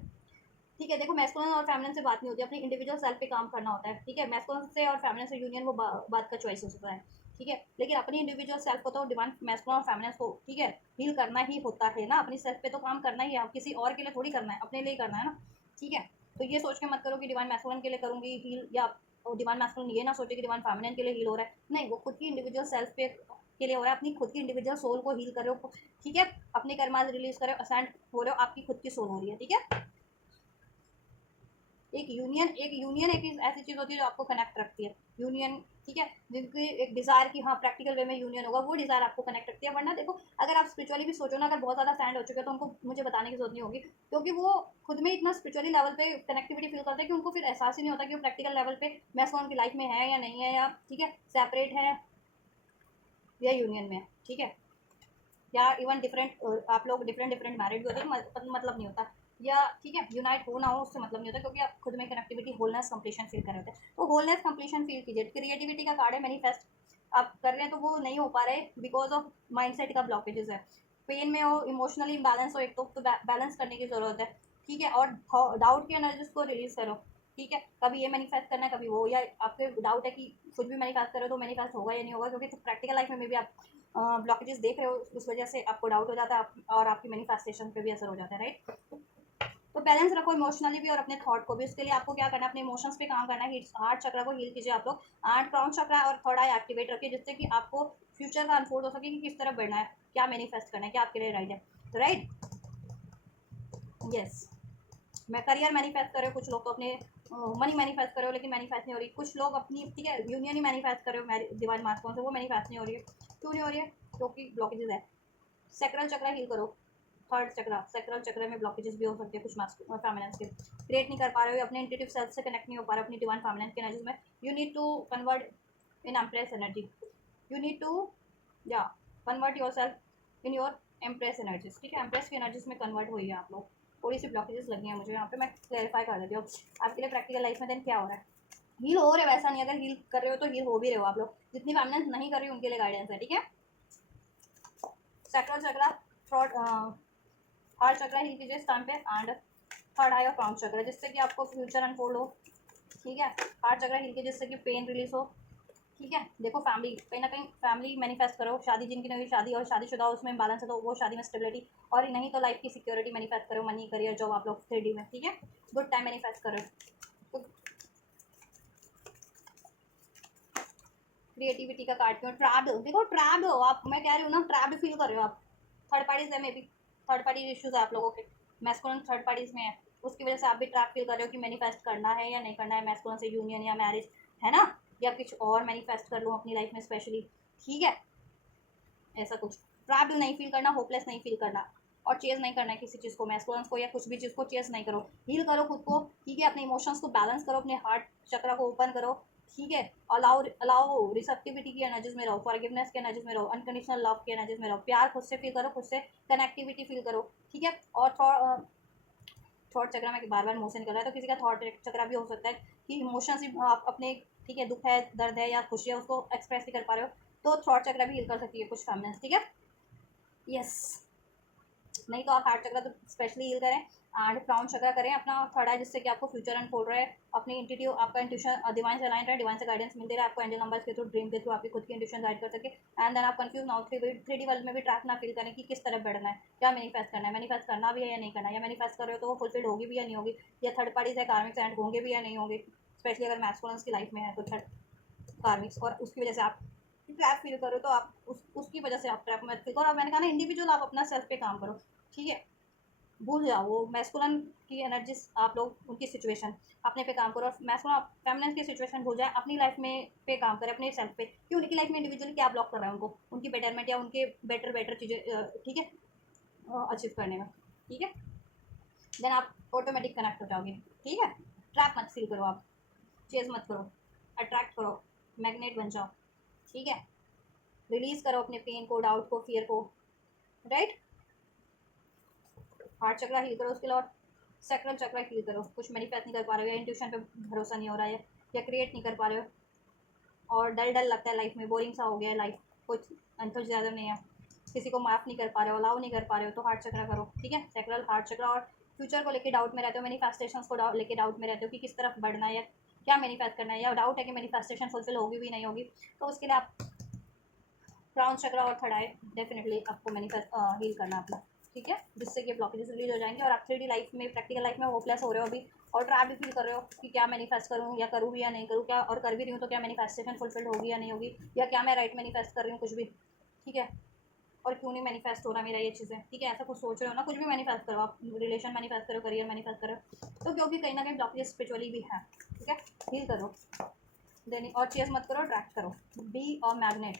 ठीक है, देखो मैस्कुलिन और फेमिनिन से बात नहीं होती, अपनी इंडिविजुअल सेल्फ पे काम करना होता है, ठीक है, मैस्कुलिन से और फेमिनिन से यूनियन वो बात का चॉइस हो सकता है, ठीक है, लेकिन अपनी इंडिविजुअल सेल्फ को तो डिवाइन मैस्कुलिन और फेमिनिन को, ठीक है, हील करना ही होता है ना, अपनी सेल्फ पे तो काम करना ही है, आप किसी और के लिए थोड़ी करना है, अपने लिए करना है ना, ठीक है। तो ये सोच के मत करो कि डिवाइन मैस्कुलिन के लिए करूँगी हील, या डिवाइन मैस्कुलिन ये ना सोचे कि डिवाइन फेमिनिन के लिए हील हो रहा है, नहीं, वो खुद की इंडिविजुअल सेल्फ पे के लिए हो रहा है, अपनी खुद की इंडिविजुअल सोल को हील कर रहे हो, ठीक है, अपनी कर्माज रिलीज करो, असेंड हो रहे हो, आपकी खुद की सोल हो रही है, ठीक है। एक यूनियन एक ऐसी चीज़ होती है जो आपको कनेक्ट रखती है, यूनियन, ठीक है, जिनकी एक डिज़ायर की, हाँ, प्रैक्टिकल वे में यूनियन होगा, वो डिज़ायर आपको कनेक्ट रखती है। वरना देखो अगर आप स्पिरिचुअली भी सोचो ना, अगर बहुत ज़्यादा सैंड हो चुके हैं तो उनको मुझे बताने की जरूरत नहीं होगी, क्योंकि वो खुद में इतना स्पिरिचुअली लेवल पे कनेक्टिविटी फील करते हैं कि उनको फिर एहसास ही नहीं होता कि वो प्रैक्टिकल लेवल पे मैस उनकी लाइफ में है या नहीं है, या ठीक है सेपरेट है या यूनियन में है, ठीक है, या इवन डिफरेंट, आप लोग डिफरेंट डिफरेंट मैरिड भी होते हैं, मतलब नहीं होता, या ठीक है यूनाइट हो ना हो उससे मतलब नहीं होता, क्योंकि आप खुद में कनेक्टिविटी, होलनेस, कंप्लीशन फील कर रहे होते हैं। तो होलनेस कंप्लीशन फील कीजिए। क्रिएटिविटी का कार्ड है, मैनिफेस्ट आप कर रहे हैं तो वो नहीं हो पा रहे बिकॉज ऑफ माइंडसेट का ब्लॉकेजेस है, पेन में हो, इमोशनली इम्बैलेंस हो, एक तो बैलेंस करने की ज़रूरत है, ठीक है, और डाउट की एनर्जीज को रिलीज करो, ठीक है, कभी ये मैनिफेस्ट करना है, कभी वो, या आपके डाउट है कि कुछ भी मैनिफेस्ट करो तो मैनिफेस्ट होगा या नहीं होगा, क्योंकि प्रैक्टिकल लाइफ में भी आप ब्लॉकेजेस देख रहे हो, उस वजह से आपको डाउट हो जाता है, और आपकी मैनिफेस्टेशन पे भी असर हो जाता है, राइट। तो बैलेंस रखो इमोशनली भी और अपने थॉट को भी। उसके लिए आपको क्या करना है, अपने इमोशंस पे काम करना है, हार्ट चक्र को हील कीजिए आप लोग, 8 क्राउन चक्र और थर्ड आई एक्टिवेट रखिए, जिससे कि आपको फ्यूचर का अनफोल्ड हो सके कि किस तरफ बढ़ना है, क्या मैनिफेस्ट करना है, क्या आपके लिए राइट है, तो राइट, यस। मैं करियर मैनिफेस्ट कर रहे हो, कुछ लोग तो अपने मनी मैनिफेस्ट कर रहे हो, लेकिन मैनिफेस्ट नहीं हो रही, कुछ लोग अपनी, ठीक है, यूनियन ही मैनिफेस्ट कर रहे हो डिवाइन मास्कों से, वो मैनिफेस्ट नहीं हो रही है, क्यों नहीं हो रही है, क्योंकि ब्लॉकेजेस है। सैक्रल चक्र हील करो, थर्ड चक्र, सैक्रल चक्र में ब्लॉकेजेस भी हो सकते हैं, कुछ फेमिनिन्स के क्रिएट नहीं कर पा रहे हो, अपने इंट्यूटिव सेल्फ से कनेक्ट नहीं हो पा रहे अपनी डिवाइन फेमिनिन के एनर्जीज में, you need to convert in empress energy, you need to या convert yourself in your empress energies, ठीक है, एम्प्रेस की एनर्जीज में कन्वर्ट हुई है आप लोग। थोड़ी सी ब्लॉकेजेस लगी हैं मुझे यहाँ पे, मैं क्लैरिफाई कर देती हूँ आपके लिए प्रैक्टिकल लाइफ में देन क्या हो रहा है। हील हो रहे हो वैसा नहीं, अगर हील कर रहे हो तो हील हो भी रहे हो आप लोग, जितनी फेमिनिन नहीं कर रही उनके लिए गाइडेंस है, ठीक है। सैक्रल चक्र, थ्रोट, हार्ट चक्र हील कीजिए इस टाइम पे, एंड थर्ड आई और क्राउन चक्र, जिससे कि आपको फ्यूचर अनफोल्ड हो, ठीक है, हार्ट चक्र हील कीजिए जिससे कि पेन रिलीज हो, ठीक है। देखो फैमिली, कहीं ना कहीं फैमिली मैनिफेस्ट करो, शादी जिनकी नहीं हुई शादी, और शादीशुदा उसमें बैलेंस है तो वो शादी में स्टेबिलिटी, और नहीं तो लाइफ की सिक्योरिटी मैनिफेस्ट करो, मनी, करियर, जॉब, आप लोग 3D में, ठीक है, गुड टाइम मैनिफेस्ट करो। तो क्रिएटिविटी का कार्ड क्यों, ट्रैप्ड, देखो ट्रैप्ड हो आप, मैं कह रही हूँ ना, ट्रैप्ड फील कर रहे हो आप, थर्ड पार्टीज है, may be third party issues है आप लोगों के, मैस्कुलिन थर्ड पार्टीज में है, उसकी वजह से आप भी ट्रैप फील कर रहे हो कि मैनिफेस्ट करना है या नहीं करना है, मैस्कुलिन से यूनियन या मैरिज, है ना, या कुछ और मैनिफेस्ट कर लूँ अपनी लाइफ में स्पेशली, ठीक है। ऐसा कुछ ट्रैप्ड नहीं फील करना, होपलेस नहीं फील करना, और चेज नहीं करना है किसी चीज़ को, मैस्कुलिन्स को या कुछ भी चीज़ को चेज नहीं करो। हील करो खुद को, ठीक है। अपने इमोशंस को बैलेंस करो, अपने हार्ट चक्र को ओपन करो, ठीक है। अलाउ अलाउ रिसेप्टिविटी की एनर्जीज में रहो, फॉरगिवनेस के एनर्जीज में रहो, अनकंडीशनल लव के एनर्जीज में रहो, प्यार खुद से फील करो, खुद से कनेक्टिविटी फील करो, ठीक है। और थॉट चक्र में बार बार मुंह से निकल रहा है, तो किसी का थॉट चक्र भी हो सकता है कि इमोशंस आप अपने, ठीक है, दुख है, दर्द है या खुशी है, उसको एक्सप्रेस नहीं कर पा रहे हो, तो थॉट चक्र भी हील कर सकती है कुछ फेमिनिन्स, ठीक है। यस, नहीं तो आप हार्ट चक्र तो स्पेशली हील करें, एंड क्राउन चक्र करें अपना थर्ड है, जिससे कि आपको फ्यूचर अनफोल्ड रहे, अपनी इंट्यूटिव आपका इंट्यूशन डिवाइन से अलाइन रहे, डिवाइन से गाइडेंस मिलती रहे आपको, एंजल नंबर्स के थ्रू, ड्रीम के थ्रू आपकी खुद की इंट्यूशन गाइड कर सके। एंड देन आप कंफ्यूज ना हो, थ्री डी वर्ल्ड में भी ट्रैक ना फील करें कि किस तरफ बढ़ना है, क्या मैनिफेस्ट करना है, मैनिफेस्ट करना भी है या नहीं करना, या मैनिफेस्ट कर रहे हो तो वो फुलफिल्ड होगी भी या नहीं होगी, या थर्ड पार्टी से कार्मिक्स एंड होंगे भी या नहीं होंगे, स्पेशली अगर मैस्कुलिन्स की लाइफ में है तो थर्ड कार्मिक्स, और उसकी वजह से आप ट्रैप फील करो तो आप उसकी वजह से आप ट्रैप मत फील करो। और मैंने कहा ना, इंडिविजुअल आप अपना सेल्फ पे काम करो, ठीक है। भूल जाओ वो मैस्कुलिन की एनर्जीज, आप लोग उनकी सिचुएशन अपने पे काम करो, और मैस्कुलिन फेमिनिन की सिचुएशन भूल जाए, अपनी लाइफ में पे काम करें, अपने सेल्फ पे कि उनकी लाइफ में इंडिविजुअली क्या ब्लॉक कर रहा है उनको, उनकी बेटरमेंट या उनके बेटर बेटर चीज़ें, ठीक है, अचीव करने में, ठीक है। देन आप ऑटोमेटिक कनेक्ट हो जाओगे, ठीक है। ट्रैप मत फील करो आप, चेज मत करो, अट्रैक्ट करो, मैग्नेट बन जाओ, ठीक है। रिलीज करो अपने पेन को, डाउट को, फियर को, राइट। हार्ट चक्र हील करो, उसके अलावा सैक्रल चक्र हील करो, कुछ मैनिफेस्ट नहीं कर पा रहे हो, या इंट्यूशन पे भरोसा नहीं हो रहा है, या क्रिएट नहीं कर पा रहे हो, और डल डल लगता है लाइफ में, बोरिंग सा हो गया है लाइफ, कुछ अंतर ज़्यादा नहीं है, किसी को माफ़ नहीं कर पा रहे हो, अलाउ नहीं कर पा रहे हो, तो हार्ट चक्र करो, ठीक है। सैक्रल हार्ट चक्र। और फ्यूचर को लेकर डाउट में रहते हो, मैनिफेस्टेशंस को लेकर डाउट में रहते हो कि किस तरफ बढ़ना है, या क्या मैनिफेस्ट करना है, या डाउट है कि मैनिफेस्टेशन फुलफिल होगी भी नहीं होगी, तो उसके लिए आप क्राउन चक्र और थर्ड आई डेफिनेटली आपको मैनिफेस्ट हील करना अपना, ठीक है, जिससे कि ब्लॉकेजेस रिलीज हो जाएंगे, और आप 3D लाइफ में, प्रैक्टिकल लाइफ में होपलेस हो रहे हो अभी, और ट्रैप भी फील कर रहे हो कि क्या मैनिफेस्ट करूँ, या करूँ भी या नहीं करूँ, क्या और कर भी रही हूँ तो क्या मैनिफेस्टेशन फुलफिल होगी या नहीं होगी, या क्या मैं राइट मैनिफेस्ट कर रही हूँ कुछ भी, ठीक है, और क्यों नहीं मैनिफेस्ट हो रहा मेरा ये चीज़ें, ठीक है। ऐसा कुछ सोच रहे हो ना, कुछ भी मैनिफेस्ट करो आप, रिलेशन मैनिफेस्ट करो, करियर मैनिफेस्ट करो, तो क्योंकि कहीं ना कहीं ब्लॉकेजेस स्पिरिचुअली भी है, ठीक है। हील करो, देन और चेस मत करो, अट्रैक्ट करो, बी और मैग्नेट,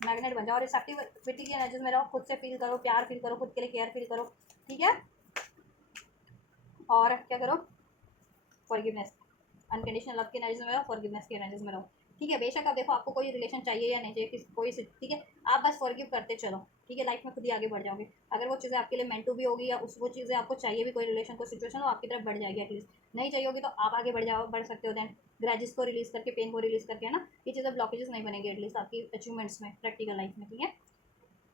मैग्नेट बन जाओ, और रिसेप्टिविटी की एनर्जीज में रहो, खुद से फील करो, प्यार फील करो, खुद के लिए केयर फील करो, ठीक है। और क्या करो, फॉरगिवनेस, अनकंडीशनल लव की एनर्जीज में रहो, फॉरगिवनेस की एनर्जीज में रहो, ठीक है। बेशक अब देखो आपको कोई रिलेशन चाहिए या नहीं चाहिए, कोई ठीक है, आप बस फॉरगिव करते चलो, ठीक है, लाइफ में खुद ही आगे बढ़ जाओगे। अगर वो चीज़ें आपके लिए मेंट टू भी होगी, या वो चीज़ें आपको चाहिए भी, कोई रिलेशन को सिचुएशन, तो आपकी तरफ बढ़ जाएगी एटलीस्ट, नहीं चाहिए होगी तो आप आगे बढ़ सकते हो, देन ग्रेजेस को रिलीज करके, पेन को रिलीज करके, है ना, ये चीज़ें ब्लॉकेजेस नहीं बनेंगे एटलीस्ट आपकी अचीवमेंट्स में, प्रैक्टिकल लाइफ में, ठीक है।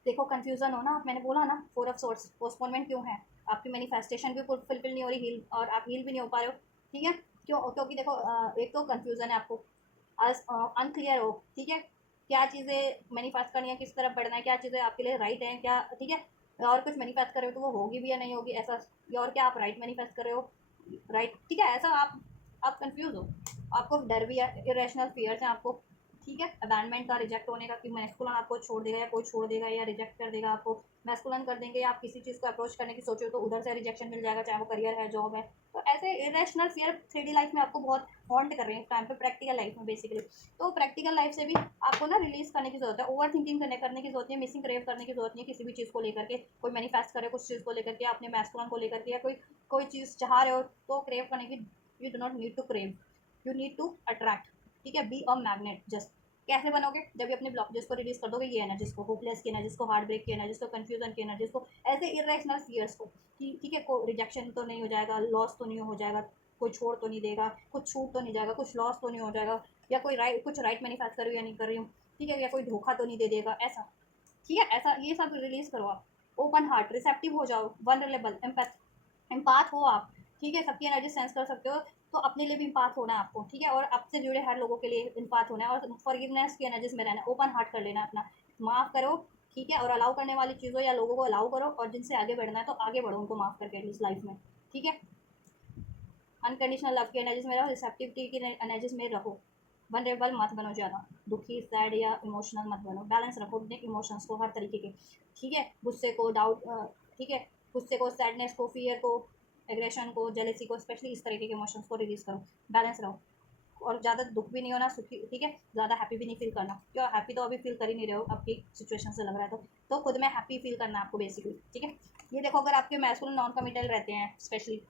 देखो कंफ्यूजन हो ना, मैंने बोला ना, 4 ऑफ सोर्स, पोस्टपोनमेंट क्यों है, आपकी मैनिफेस्टेशन भी फुलफिल नहीं हो रही, हील, और आप हील भी नहीं हो पा रहे हो, ठीक है। क्यों, क्योंकि देखो एक तो कंफ्यूजन है आपको, अनक्लियर हो, ठीक है, क्या चीज़ें मैनिफेस्ट करनी है, किस तरफ बढ़ना है, क्या चीज़ें आपके लिए राइट है, क्या, ठीक है, और कुछ मैनिफेस्ट कर रहे हो तो वो होगी भी या नहीं होगी, ऐसा, या और क्या आप राइट मैनिफेस्ट कर रहे हो, राइट, ठीक है, ऐसा आप कंफ्यूज हो, आपको डर भी है, इरेशनल फियर्स हैं आपको, ठीक है, अबैंडमेंट का, रिजेक्ट होने का, कि मैस्कुलिन आपको छोड़ देगा, या कोई छोड़ देगा, या रिजेक्ट कर देगा आपको, मैस्कुलिन कर देंगे, या आप किसी चीज़ को अप्रोच करने की सोचो तो उधर से रिजेक्शन मिल जाएगा, चाहे वो करियर है, जॉब है, तो ऐसे इरेशनल फियर 3D लाइफ में आपको बहुत हॉन्ट कर रहे हैं इस टाइम पे, प्रैक्टिकल लाइफ में बेसिकली। तो प्रैक्टिकल लाइफ से भी आपको ना रिलीज करने की जरूरत है, ओवर थिंकिंग करने की जरूरत नहीं है, मिसिंग क्रेव करने की जरूरत नहीं है किसी भी चीज़ को लेकर के, कोई मैनिफेस्ट करे कुछ चीज़ को लेकर के, अपने मैस्कुलिन को लेकर के, या कोई चीज़ चाह रहे हो तो क्रेव करने की, you do not need to crave, you need to attract, ठीक है। बी अ मैग्नेट, जस्ट कैसे बनोगे, जब भी अपने ब्लॉकेजेस को रिलीज कर दोगे, ये एनर्जीज को, होपलेस की एनर्जीज को, हार्ट ब्रेक की एनर्जीज को, कंफ्यूजन की एनर्जीज को, ऐसे इरेशनल फियर्स को, कि ठीक है, को रिजेक्शन तो नहीं हो जाएगा, लॉस तो नहीं हो जाएगा, कोई छोड़ तो नहीं देगा, कुछ छूट तो नहीं जाएगा, कुछ लॉस तो नहीं हो जाएगा, या कोई कुछ राइट मैनिफेस्ट कर रही हूँ या नहीं कर रही हूँ, ठीक है, या कोई धोखा तो नहीं दे देगा, ऐसा, ठीक है, ऐसा ये सब रिलीज करो आप, ओपन हार्ट, रिसेप्टिव हो जाओ, वनरेबल, एम्पैथ हो आप, ठीक है, सबकी एनर्जी सेंस कर सकते हो, तो अपने लिए भी इम्पाथ होना है आपको, ठीक है, और आपसे जुड़े हर लोगों के लिए इम्पाथ होना है, और फॉरगिवनेस की एनर्जीज में रहना है, ओपन हार्ट कर लेना अपना, माफ़ करो, ठीक है, और अलाउ करने वाली चीज़ों या लोगों को अलाउ करो, और जिनसे आगे बढ़ना है तो आगे बढ़ो उनको माफ़ करके एटलीस्ट लाइफ में, ठीक है। अनकंडीशनल लव की एनर्जीज में रहो, रिसेप्टिविटी की एनर्जीज में रहो, वनरेबल मत बनो ज़्यादा, दुखी, सैड या इमोशनल मत बनो, बैलेंस रखो अपने इमोशंस को हर तरीके के, ठीक है, गुस्से को, डाउट, ठीक है, गुस्से को, सैडनेस को, फियर को, एग्रेशन को, जेलेसी को, स्पेशली इस तरीके के इमोशंस को रिलीज करो, बैलेंस रहो, और ज़्यादा दुख भी नहीं होना, सुखी, ठीक है, ज़्यादा हैप्पी भी नहीं फील करना, क्यों हैप्पी तो अभी फील कर ही नहीं रहे हो, आपकी सिचुएशन से लग रहा है तो खुद में हैप्पी फील करना है आपको बेसिकली, ठीक है। ये देखो, अगर आपके मैस्कुलिन नॉन कमिटल रहते हैं स्पेशली,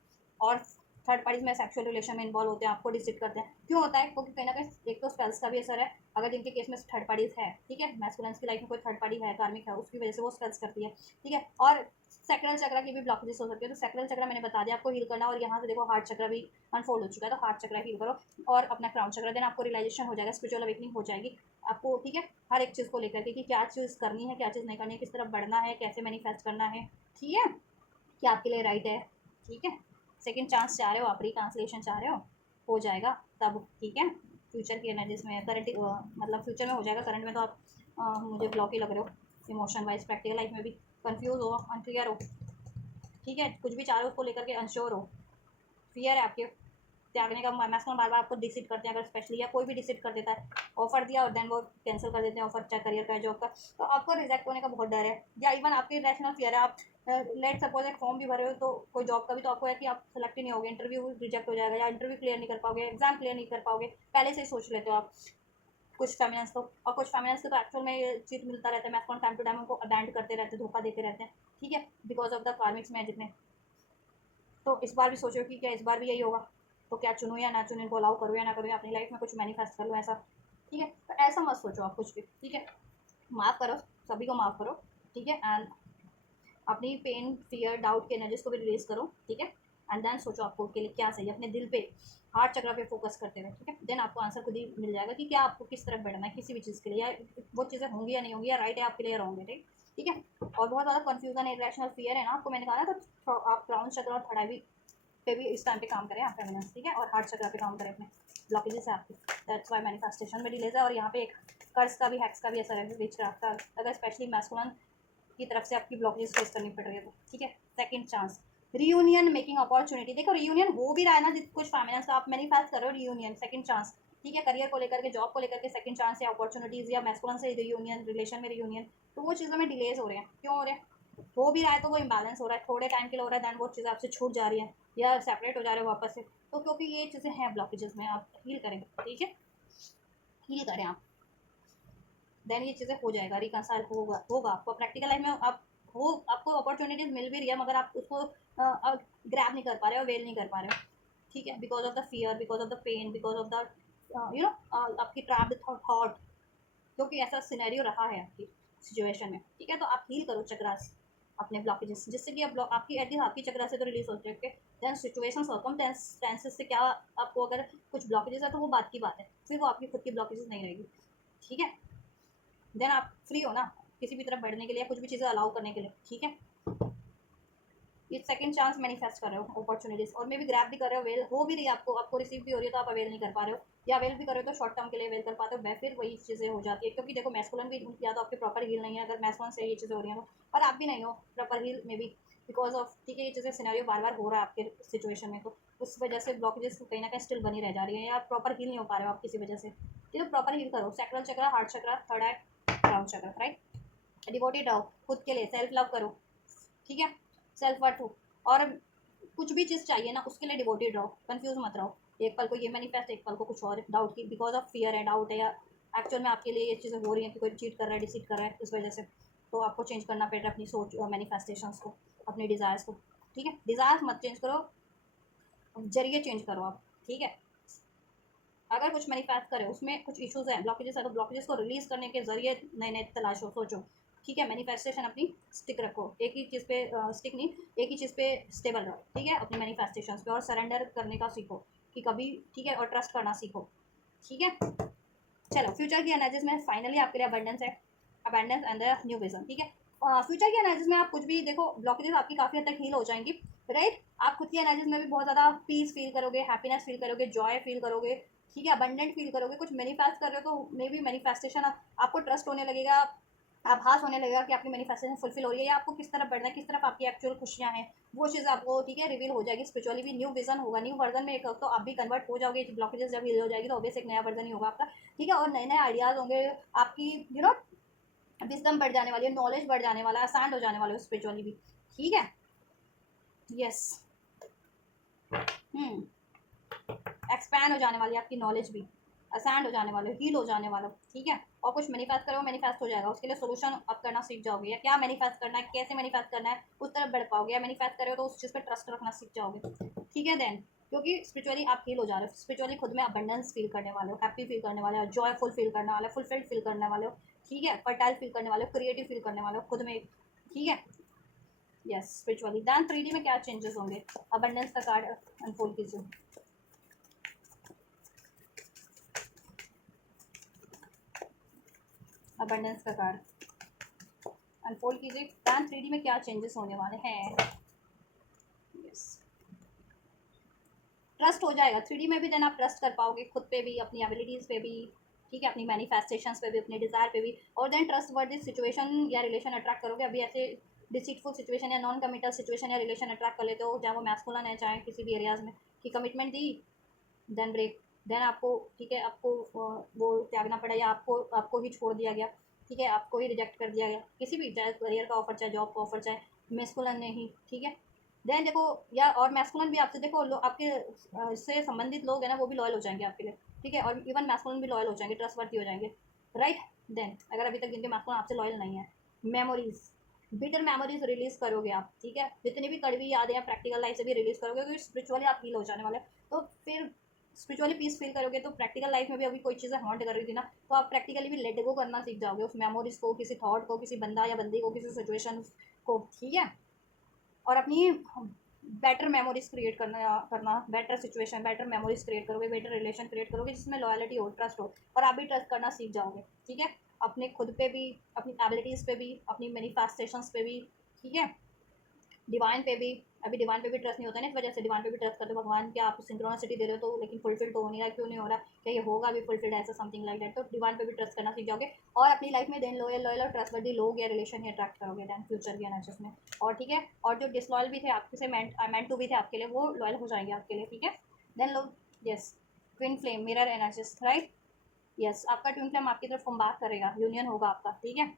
और थर्ड पार्टीज में सेक्सुअल रिलेशन में इन्वॉल्व होते हैं, आपको डिसिट करते हैं, क्यों होता है, क्योंकि कहीं ना कहीं एक तो स्पेल्स का भी असर है, अगर जिनके केस में थर्ड पार्टीज है, ठीक है, मैस्कुलिन्स की लाइफ में कोई थर्ड पार्टी है, कार्मिक है, उसकी वजह से वो स्पेल्स करती है, ठीक है। और सैक्रल चक्र की भी ब्लॉकेजेस हो सकती है, तो सैक्रल चक्र मैंने बता दिया आपको हील करना, और यहाँ से देखो हार्ट चक्र भी अनफोल्ड हो चुका है, तो हार्ट चक्र हील करो और अपना क्राउन चक्र, देन आपको रियलाइजेशन हो जाएगा, स्पिरिचुअल अवेकनिंग हो जाएगी आपको, ठीक है, हर एक चीज़ को लेकर के कि क्या चीज़ करनी है, क्या चीज़ नहीं करनी है, किस तरफ बढ़ना है, कैसे मैनिफेस्ट करना है, ठीक है, क्या आपके लिए राइट है, ठीक है। सेकंड चांस चाह रहे हो आप, रिकांसलेशन चाह रहे हो जाएगा तब, ठीक है। फ्यूचर की एनर्जीज में करंट मतलब फ्यूचर में हो जाएगा, करंट में तो आप मुझे ब्लॉक ही लग रहे हो, इमोशन वाइज, प्रैक्टिकल लाइफ में भी कंफ्यूज हो, अनक्लियर हो, ठीक है, कुछ भी चाह रहे हो उसको लेकर के अनश्योर हो, फियर है आपके त्यागने का, मैक्सिमम बार बार आपको डिसिट करते हैं, अगर स्पेशली या कोई भी डिसिट कर देता है, ऑफर दिया और देन वो कैंसिल कर देते हैं ऑफर, चाहे करियर का जॉब का, तो आपको रिजेक्ट होने का बहुत डर है, या इवन आपकी रैशनल फियर है, आप लेट सपोज एक फॉर्म भी भरे हो तो कोई जॉब का भी, तो आपको है कि आप सेलेक्ट ही नहीं होगे, इंटरव्यू रिजेक्ट हो जाएगा, या इंटरव्यू क्लियर नहीं कर पाओगे, एग्जाम क्लियर नहीं कर पाओगे, पहले से ही सोच लेते हो आप, कुछ फेमिनेंस तो, और कुछ फेमिनेंस को तो एक्चुअल में ये चीज़ मिलता रहता है, मैस्कुलिन टाइम टू टाइम उनको अबैंड करते रहते हैं, धोखा देते रहते हैं, ठीक है, because of the karmics magic में। तो इस बार भी सोचो कि क्या इस बार भी यही होगा, तो क्या चुनूँ या ना चुनूँ, इनको अलाउ करूँ या ना करूँ, या अपनी लाइफ में कुछ मैनिफेस्ट कर लूँ ऐसा, ठीक है। तो ऐसा मत सोचो आप कुछ भी, ठीक है, माफ़ करो, सभी को माफ़ करो, ठीक है, एंड अपनी पेन, फियर, डाउट की एनर्जीज को भी रिलीज करो, ठीक है, एंड देन सोचो आपको के लिए क्या सही है, अपने दिल पे, हार्ट चक्र पे फोकस करते रहे, ठीक है, देन आपको आंसर खुद ही मिल जाएगा कि क्या आपको किस तरफ बढ़ना है, किसी भी चीज़ के लिए, या वो चीज़ें होंगी या नहीं होंगी, या राइट है आपके लिए, रॉन्ग है, ठीक है। और बहुत ज़्यादा कन्फ्यूजन, इरेशनल फियर है ना आपको, मैंने कहा ना, तो आप क्राउन चक्र और थर्ड आई पे भी इस टाइम पे काम करें आप फेमिनेंस, ठीक है, और हार्ट चक्र पे काम करें अपने ब्लॉकेजेस है आपकी, दैट्स वाई मैनिफेस्टेशन में डिलेज है, और यहाँ पे एक कर्ज का भी, हैक्स का भी असर है, विच क्राफ्ट का, अगर स्पेशली मैस्कुलिन की तरफ से आपकी ब्लॉकेज फेस करनी पड़ रही है तो, ठीक है। Second chance, reunion making opportunity, देखो रियूनियन हो भी रहा है ना, कुछ फाइनेंस का आप मैनिफेस्ट करो रियूनियन, सेकंड चांस, ठीक है, करियर को लेकर के, जॉब को लेकर के सेकंड चांस, या अपॉर्चुनिटीज़, या मैस्कुलिन से रियूनियन, रिलेशन में रियूनियन, तो वो चीज़ों में डिलेज हो रहे हैं, क्यों हो रहे हैं, हो भी रहा है तो वो इम्बैलेंस हो रहा है, थोड़े टाइम के लिए हो रहा है, दैन वो चीज़ें आपसे छूट जा रही है, या सेपरेट हो जा रहे हो वापस से, तो क्योंकि ये चीज़ें हैं ब्लॉकेजेस में, आप हील करें, ठीक है, हील करें आप, देन ये चीज़ें हो जाएगा, रिकंसाइल होगा होगा आपको प्रैक्टिकल लाइफ में, आप हो, आपको अपॉर्चुनिटीज मिल भी रही है, मगर आप उसको ग्रैब नहीं कर पा रहे हो, वेल नहीं कर पा रहे हो, ठीक है, because of the fear, because of the pain, because of the you know आपकी ट्रैप्ड थॉट, क्योंकि ऐसा सिनेरियो रहा है आपकी सिचुएशन में, ठीक है, तो आप हील करो चक्रास, अपने ब्लॉकेजेस, जिससे कि आप आपकी एटलीस्ट आपकी चक्रा से तो रिलीज हो सके, देन सिचुएशन सर्कमस्टेंसेस से क्या, आपको अगर कुछ ब्लॉकेजेस है तो वो बात की बात है, फिर वो आपकी खुद की ब्लॉकेजेस नहीं रहेगी, ठीक है, देन आप फ्री हो ना किसी भी तरफ बढ़ने के लिए, कुछ भी चीज़ें अलाउ करने के लिए, ठीक है। ये सेकंड चांस मैनिफेस्ट कर रहे हो अपॉर्चुनिटीज, और मे भी ग्रैब भी कर रहे हो, वेल हो भी रही है आपको रिसीव भी हो रही है, तो आप अवेल नहीं कर पा रहे हो, या अवेल भी कर रहे हो तो शॉर्ट टर्म के लिए अवेल कर पाते हो, फिर वही चीज़ें हो जाती है, क्योंकि देखो मैस्कुलिन भी, या तो आपके प्रॉपर हील नहीं है, अगर मैस्कुलिन से ये चीज़ें हो रही हैं तो, और आप भी नहीं हो प्रॉपर हील में भी, बिकॉज ऑफ, ठीक है, ये चीज़ें सिनेरियो बार बार हो रहा है आपके सिचुएशन में, तो उस वजह से ब्लॉकेजेस कहीं ना कहीं स्टिल बनी रह जा रही है, या प्रॉपर हील नहीं हो पा रहे हो आप किसी वजह से, ठीक है, प्रॉपर हील करो, सैक्रल चक्र, हार्ट चक्र, थर्ड आई, क्राउन चक्र, राइट, डिवोटेड रहो खुद के लिए, सेल्फ लव करो, ठीक है, सेल्फ वर्थ हो, और कुछ भी चीज़ चाहिए ना उसके लिए डिवोटेड रहो, कंफ्यूज मत रहो, एक पल को ये मैनिफेस्ट, एक पल को कुछ और, डाउट की, बिकॉज ऑफ फियर है, डाउट है, या एक्चुअल में आपके लिए ये चीज़ें हो रही हैं कि कोई चीट कर रहा है, डिसीट कर रहा है, इस वजह से, तो आपको चेंज करना पड़ रहा है अपनी सोच और मैनिफेस्टेशंस को, अपने डिज़ायर्स को, ठीक है, डिज़ायर्स मत चेंज करो, जरिए चेंज करो आप, ठीक है, अगर कुछ मैनिफेस्ट करें उसमें कुछ इश्यूज हैं, ब्लॉकेजेस है, तो ब्लॉकेजेस को रिलीज करने के जरिए नए नए तलाशो, सोचो, ठीक है, मैनिफेस्टेशन अपनी स्टिक रखो, एक ही चीज़ पे स्टिक नहीं, एक ही चीज़ पे स्टेबल रहो, ठीक है, अपनी मैनिफेस्टेशन पे, और सरेंडर करने का सीखो कि कभी, ठीक है, और ट्रस्ट करना सीखो, ठीक है। चलो फ्यूचर की एनालिसिस में फाइनली आपके लिए अबंडेंस है, abundance and the new vision, ठीक है, फ्यूचर की एनालिसिस में आप कुछ भी देखो, ब्लॉकेजेस आपकी काफ़ी हद तक हील हो जाएंगी, राइट, आप खुद की एनालिसिस में भी बहुत ज़्यादा पीस फील करोगे, हैप्पीनेस फील करोगे, जॉय फील करोगे, ठीक है, अबंडेंट फील करोगे, कुछ मैनिफेस्ट कर रहे हो तो मे बी मैनिफेस्टेशन आपको ट्रस्ट होने लगेगा, आभास होने लगेगा कि आपकी मैनिफेस्टेशन फुलफिल हो रही है, या आपको किस तरफ बढ़ना है, किस तरफ आपकी एक्चुअल खुशियाँ हैं, वो चीज़ आपको, ठीक है, रिवील हो जाएगी, स्पिरिचुअली भी न्यू विजन होगा, न्यू वर्जन में एक तो आप भी कन्वर्ट हो जाओगे, ब्लॉकेजेस जब हील हो जाएगी तो ऑब्वियस एक नया वर्जन ही होगा आपका, ठीक है, और नए नए आइडियाज़ होंगे, आपकी विजडम बढ़ जाने वाली है, नॉलेज बढ़ जाने वाला है, आसान हो जाने वाले हो स्पिरिचुअली भी, ठीक है, यस, एक्सपैंड हो जाने वाली है आपकी नॉलेज भी, असेंड हो जाने वाले, हील हो जाने वाला, ठीक है। और कुछ मैनिफेस्ट करो, मैनिफेस्ट हो जाएगा। उसके लिए सोल्यूशन आप करना सीख जाओगे, या क्या मैनिफेस्ट करना है, कैसे मैनिफेस्ट करना है, उस तरफ बढ़ पाओगे। या मैनिफेस्ट करो तो उस चीज़ पर ट्रस्ट रखना सीख जाओगे, ठीक है। देन क्योंकि स्पिरिचुअली आप हील हो जा रहे हो, स्पिरिचुअली खुद में अबंडेंस फील करने वाले हो, हैप्पी फील करने वाले हो, जॉयफुल फील करने वाले हो, फुलफिल्ड फील करने वाले हो, ठीक है। फर्टाइल फील करने वाले हो, क्रिएटिव फील करने वाले हो खुद में, ठीक है। Yes, spiritually. दैन 3D में क्या चेंजेस होंगे, अबंडेंस का कार्ड अनफोल्ड कीजिए। अबंडेंस का कार्ड अनफोल्ड कीजिए। दैन 3D में क्या चेंजेस होने वाले हैं। यस, ट्रस्ट हो जाएगा 3D में भी। देन आप ट्रस्ट कर पाओगे खुद पे भी, अपनी एबिलिटीज़ पे भी, ठीक है, अपनी मैनिफेस्टेशंस पे भी, अपने डिज़ायर पे भी। और देन ट्रस्ट वर्दी सिचुएशन या रिलेशन अट्रैक्ट करोगे। अभी ऐसे डिसीटफुल सिचुएशन या नॉन कमिटल सिचुएशन या रिलेशन अट्रैक्ट कर लेते हो, चाहे वो मैस्कुलिन है चाहे किसी भी एरियाज में, कि कमिटमेंट दी देन ब्रेक, देन आपको, ठीक है, आपको वो त्यागना पड़ा, या आपको ही छोड़ दिया गया, ठीक है, आपको ही रिजेक्ट कर दिया गया, किसी भी, चाहे करियर का ऑफर, चाहे जॉब का ऑफर, चाहे मैस्कुलिन नहीं, ठीक है। देन देखो, या और मैस्कुलिन भी आपसे, देखो आपके से संबंधित लोग हैं ना, वो भी लॉयल हो जाएंगे आपके लिए, ठीक है। और इवन मैस्कुलिन भी लॉयल हो जाएंगे, ट्रस्टवर्दी हो जाएंगे, राइट। देन अगर अभी तक जिनके मैस्कुलिन आपसे लॉयल नहीं है, मेमोरीज, बिटर मेमोरीज रिलीज करोगे आप, ठीक है। जितनी भी कड़वी यादें हैं प्रैक्टिकल लाइफ से भी रिलीज करोगे, क्योंकि स्पिरिचुअली आप हील हो जाने वाले। तो फिर स्पिरिचुअली पीस फील करोगे, तो प्रैक्टिकल लाइफ में भी अभी कोई चीज़ें हॉन्ट कर रही थी ना, तो आप प्रैक्टिकली भी लेट गो करना सीख जाओगे उस मेमोरीज को, किसी थॉट को, किसी बंदा या बंदी को, किसी सिचुएशन को, ठीक है। और अपनी बेटर मेमोरीज क्रिएट करना better situation, better memories create करोगे, बेटर रिलेशन क्रिएट करोगे, जिसमें लॉयलिटी हो, ट्रस्ट हो, और आप भी ट्रस्ट करना सीख जाओगे, ठीक है। अपने खुद पे भी, अपनी एबिलिटीज़ पे भी, अपनी मैनिफेस्टेशंस पे भी, ठीक है। डिवाइन पे भी, अभी डिवाइन पे भी ट्रस्ट नहीं होता है ना, इस वजह से डिवाइन पे भी ट्रस्ट करते हो। भगवान क्या आप सिंक्रोनिसिटी दे रहे हो, तो लेकिन फुलफिल तो हो नहीं रहा, क्यों नहीं हो रहा, क्या ये होगा भी फुलफिल्ड, ऐसा समथिंग लाइक दैट। तो डिवाइन पे भी ट्रस्ट करना सीख जाओगे, और अपनी लाइफ में देन लॉयल लॉयल और ट्रस्टवर्दी लोग या रिलेशन ही अट्रैक्ट करोगे देन फ्यूचर के एनर्जीज में। और ठीक है, और जो डिसलॉयल भी थे आपके से, मेंट टू भी थे आपके लिए, वो लॉयल हो जाएंगे आपके लिए, ठीक है। देन लोग, yes, twin flame mirror energies, right. Yes, आपका ट्विन फ्लेम आपकी तरफ बात करेगा, यूनियन होगा आपका, ठीक है।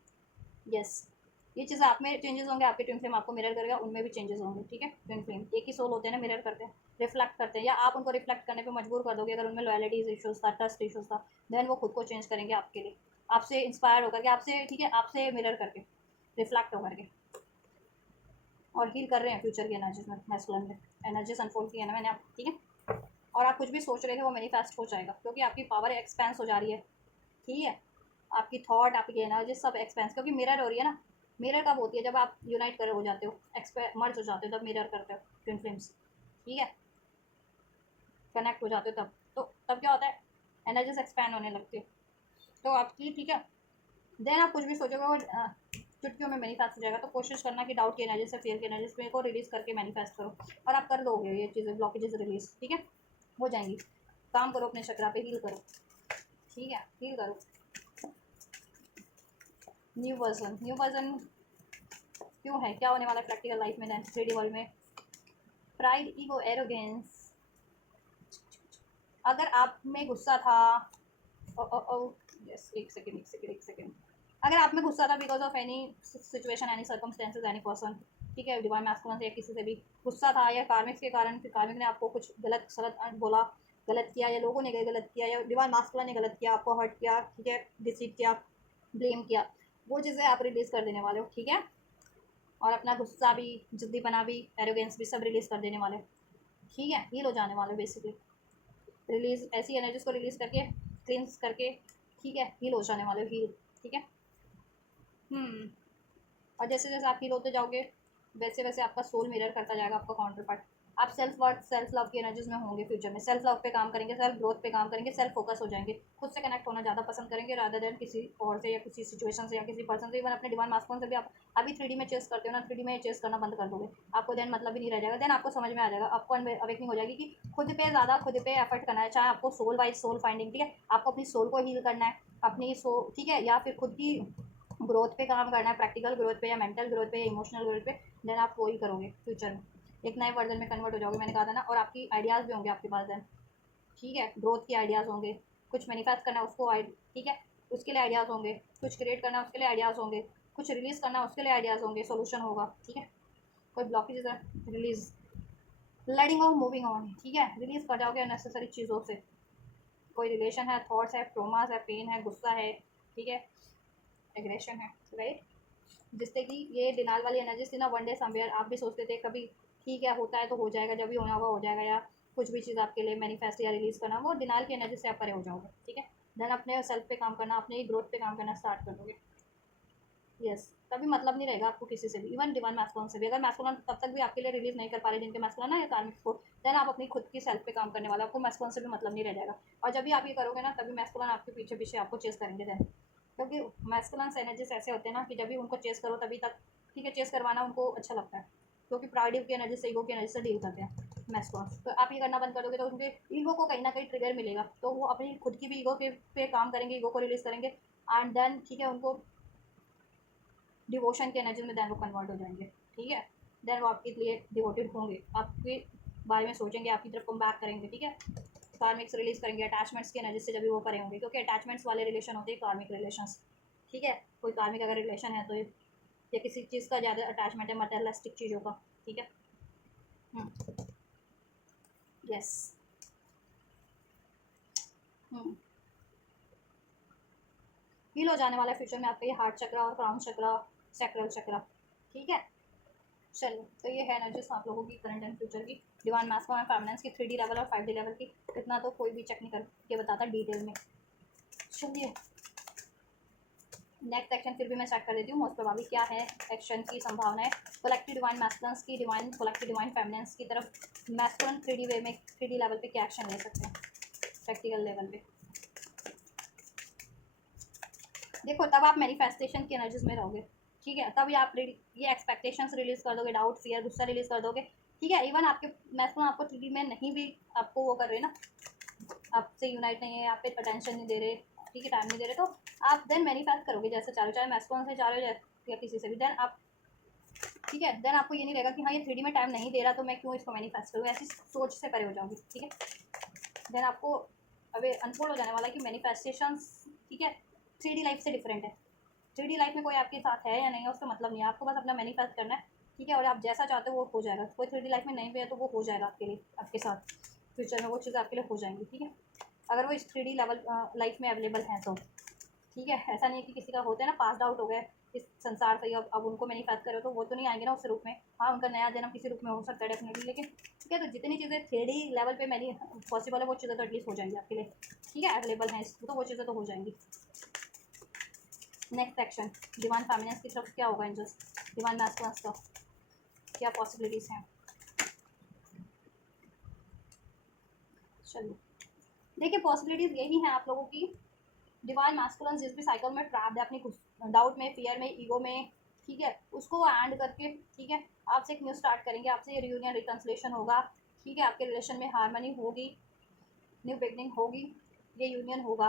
यस, ये चीज़ आप में चेंजेस होंगे, आपके ट्विन फ्लेम आपको मिरर करेगा, उनमें भी चेंजेस होंगे, ठीक है। ट्विन फ्लेम एक ही सोल होते हैं ना, मिरर करते हैं, रिफ्लेक्ट करते हैं, या आप उनको रिफ्लेक्ट करने पे मजबूर कर दोगे। अगर उनमें लॉयलिटीज इशूज़ था, ट्रस्ट इशूज़ था, देन वो खुद को चेंज करेंगे आपके लिए, आपसे इंस्पायर होकर के, आपसे, ठीक है, आपसे मिरर करके, रिफ्लेक्ट होकर के, और हील कर रहे हैं फ्यूचर की एनर्जीज में, मैस्कुलिन में एनर्जीज अनफोल्ड की है ना मैंने आप, ठीक है। और आप कुछ भी सोच रहे थे वो मैनिफेस्ट हो जाएगा, क्योंकि आपकी पावर एक्सपेंस हो जा रही है, ठीक है। आपकी थॉट, आपकी एनर्जी सब एक्सपेंस, क्योंकि मिरर हो रही है ना। मिरर कब होती है, जब आप यूनाइट कर हो जाते हो, मर्ज हो जाते हो, तब मिरर करते हो ट्विन फ्लेम्स, ठीक है, कनेक्ट हो जाते हो तब। तो तब क्या होता है, एनर्जीज एक्सपैंड होने लगती है, तो आपकी, ठीक है। देन आप कुछ भी सोचोगे वो चुटकियों में मैनिफेस्ट हो जाएगा। तो कोशिश करना कि डाउट की एनर्जी से, फियर की एनर्जी को रिलीज करके मैनिफेस्ट करो, और आप कर दोगे ये चीज़ें, ब्लॉकेजेस रिलीज, ठीक है, हो जाएंगी। काम करो अपने चक्रा पे, हील करो, ठीक है, हील करो। न्यू वर्जन क्यों है, क्या होने वाला है प्रैक्टिकल लाइफ में, दैन 3D वर्ल्ड में। Pride, ego, arrogance. अगर आप में गुस्सा था, यस, एक सेकेंड, अगर आप में गुस्सा था because of any situation, any circumstances, any person, ठीक है, डिवाइन मैस्कुलिन से या किसी से भी गुस्सा था, या कार्मिक्स के कारण, फिर कार्मिक ने आपको कुछ गलत सलत बोला, गलत किया, या लोगों ने गलत किया, या डिवाइन मैस्कुलिन ने गलत किया, आपको हर्ट किया, ठीक है, डिसीट किया, ब्लेम किया, वो चीज़ें आप रिलीज कर देने वाले हो, ठीक है। और अपना गुस्सा भी, जिद्दीपना भी, एरोगेंस भी सब रिलीज कर देने वाले, ठीक है, हील हो जाने वाले बेसिकली। रिलीज, ऐसी एनर्जीज को रिलीज करके, क्लींस करके, ठीक है, हील हो जाने वाले, हील, ठीक है। और जैसे जैसे आप हील होते जाओगे, वैसे वैसे आपका सोल मिरर करता जाएगा आपका काउंटर पार्ट। आप सेल्फ वर्थ, सेल्फ लव की एनर्जीज में होंगे फ्यूचर में, सेल्फ लव पे काम करेंगे, सेल्फ ग्रोथ पे काम करेंगे, सेल्फ फोकस हो जाएंगे, खुद से कनेक्ट होना ज़्यादा पसंद करेंगे, रादर देन किसी और से, या किसी सिचुएशन से, या किसी पर्सन से। इवन अपने डिवाइन मास्कुलिन से भी आप अभी 3D में चेस करते हो ना, 3D में चेस करना बंद कर दोगे, आपको देन मतलब ही नहीं रह जाएगा। देन आपको समझ में आ जाएगा, आपको अवेकनिंग हो जाएगी कि खुद पे ज़्यादा, खुद पे एफर्ट करना है, चाहे आपको सोल वाइज सोल फाइंडिंग, ठीक है, आपको अपनी सोल को हील करना है, अपनी ठीक है, या फिर खुद की ग्रोथ पे काम करना है, प्रैक्टिकल ग्रोथ पे, या मेंटल ग्रोथ पे, या इमोशनल ग्रोथ पे, देन आप वही करोगे फ्यूचर में, एक नए वर्जन में कन्वर्ट हो जाओगे, मैंने कहा था ना। और आपकी आइडियाज़ भी होंगे आपके पास देन, ठीक है, ग्रोथ के आइडियाज़ होंगे, कुछ मैनिफेस्ट करना है उसको, ठीक है, उसके लिए आइडियाज़ होंगे, कुछ क्रिएट करना है उसके लिए आइडियाज़ होंगे, कुछ रिलीज़ करना है उसके लिए आइडियाज़ होंगे, सोल्यूशन होगा, ठीक है। कोई blockage release, letting of, moving on, ठीक है, रिलीज कर जाओगे अननेसेसरी चीज़ों से। कोई रिलेशन है, थॉट्स है, ट्रोमास है, पेन है, गुस्सा है, ठीक है, एग्रेशन है, राइट, जिससे कि ये डिनाल वाली एनर्जी थी ना, वन डे समवेयर आप भी सोचते थे कभी ठीक है होता है तो हो जाएगा, जब भी होना होगा हो जाएगा, या कुछ भी चीज़ आपके लिए मैनिफेस्ट या रिलीज करना, वो डिनाल की एनर्जी से आप परे हो जाओगे, ठीक है। देन अपने सेल्फ पे काम करना, अपने ग्रोथ पे काम करना स्टार्ट कर दोगे। यस, कभी मतलब नहीं रहेगा आपको किसी से भी, इवन डिवाइन मैस्कुलिन से भी। अगर मैस्कुलिन तब तक भी आपके लिए रिलीज नहीं कर पा रहे जिनके मैस्कुलिन है या कार्मिक को, देन आप अपनी खुद की सेल्फ पे काम करने वाला, आपको मैस्कुलिन से भी मतलब नहीं रह जाएगा। और जब भी आप ये करोगे ना, तभी मैस्कुलिन आपके पीछे पीछे आपको चेस करेंगे देन, क्योंकि मैस्कुलिन एनर्जीज ऐसे होते हैं ना कि जब भी उनको चेस करो तभी तक, ठीक है, चेस करवाना उनको अच्छा लगता है, क्योंकि प्राइड की एनर्जी से, ईगो की एनर्जी से डील करते हैं मैस्कुलिन। तो आप ये करना बंद कर दोगे तो उनके ईगो को कहीं ना कहीं ट्रिगर मिलेगा, तो वो अपनी खुद की भी ईगो के पे काम करेंगे, ईगो को रिलीज करेंगे, एंड देन ठीक है उनको डिवोशन की एनर्जी में देन वो कन्वर्ट हो जाएंगे, ठीक है। देन वो आपके लिए डिवोटेड होंगे, आपके बारे में सोचेंगे, आपकी तरफ कम बैक करेंगे, ठीक है। कार्मिक्स रिलीज करेंगे अटैचमेंट्स की एनर्जी से जब भी वो परे होंगे, क्योंकि अटैचमेंट्स वाले रिलेशन होते हैं कार्मिक रिलेशंस, ठीक है। कोई कार्मिक अगर रिलेशन है तो या किसी चीज़ का ज़्यादा अटैचमेंट है मटेरियलिस्टिक चीज़ों का, ठीक है। यस। हील हो जाने वाला है फ्यूचर में आपका ये हार्ट चक्रा और क्राउन चक्रा, सैक्रल चक्रा, ठीक है। चलिए, तो ये है एनर्जीज आप लोगों की करंट एंड फ्यूचर की, डिवाइन मैस्कुलिन और फेमिनिन की 3D लेवल और 5D लेवल की, इतना तो कोई भी चेक नहीं करके बताता डिटेल में। चलिए नेक्स्ट एक्शन फिर भी मैं स्टार्ट कर देती हूँ। मोस्ट प्रोबेबली क्या है एक्शन की संभावना है, कलेक्टिव डिवाइन मैस्कुलिन की डिवाइन कलेक्टिव डिवाइन फेमिनिन की तरफ मैस्कुलिन 3D वे में 3D लेवल पे क्या एक्शन ले सकते हैं प्रैक्टिकल लेवल पे। देखो तब आप मैनिफेस्टेशन की एनर्जीज में रहोगे, ठीक है, तब ये एक्सपेक्टेशंस रिलीज कर दोगे, डाउट फियर गुस्सा रिलीज कर दोगे, ठीक है। इवन आपके मैस्कुलिन आपको 3D में नहीं भी आपको वो कर रहे ना, आपसे यूनाइट नहीं है, आप पे अटेंशन नहीं दे रहे, ठीक है, टाइम नहीं दे रहे, तो आप देन मैनिफेस्ट करोगे जैसे चाहे, चाहे मैस्कुलिन से चाहे या किसी से भी, देन आप, ठीक है, देन आपको ये नहीं रहेगा कि हाँ ये 3D में टाइम नहीं दे रहा तो मैं क्यों इसको मैनिफेस्ट करूँ, ऐसी सोच से परे हो जाओगे, ठीक है। देन आपको अभी अनफोल्ड हो जाने वाला है कि मैनिफेस्टेशन, ठीक है, 3D लाइफ से डिफरेंट है। 3D लाइफ में कोई आपके साथ है या नहीं है उसका मतलब नहीं है, आपको बस अपना मैनिफेस्ट करना है, ठीक है, और आप जैसा चाहते हो वो हो जाएगा। कोई 3D लाइफ में नहीं भी है तो वो हो जाएगा आपके लिए, आपके साथ फ्यूचर में वो चीज़ें आपके लिए हो जाएंगी, ठीक है, अगर वो इस 3D लेवल लाइफ में अवेलेबल है तो, ठीक है। ऐसा नहीं है कि किसी का होता है ना पास आउट हो गए इस संसार से, अब उनको मैनिफेस्ट करो तो वो तो नहीं आएंगे ना उस रूप में, हाँ उनका नया जन्म किसी रूप में हो सकता है डेफिनेटली, लेकिन ठीक है, तो जितनी चीज़ें 3D लेवल पे मैंने पॉसिबल है वो चीज़ें तो एटलीस्ट हो जाएंगी आपके लिए, ठीक है, अवेलेबल हैं तो वो चीज़ें तो हो जाएंगी। नेक्स्ट सेक्शन डिवाइन फेमिनिन की तरफ क्या होगा एंजल्स, डिवाइन मैस्कुलिन का क्या पॉसिबिलिटीज़ हैं। चलिए देखिए पॉसिबिलिटीज़ यही हैं आप लोगों की, डिवाइन मैस्कुलिन जिस भी साइकिल में ट्रैप्ड है अपनी डाउट में, फियर में, ईगो में, ठीक है, उसको एंड करके, ठीक है, आपसे एक न्यू स्टार्ट करेंगे, आपसे रियूनियन रिकन्सिलेशन होगा, ठीक है, आपके रिलेशन में हार्मनी होगी, न्यू बिगनिंग होगी, ये यूनियन होगा,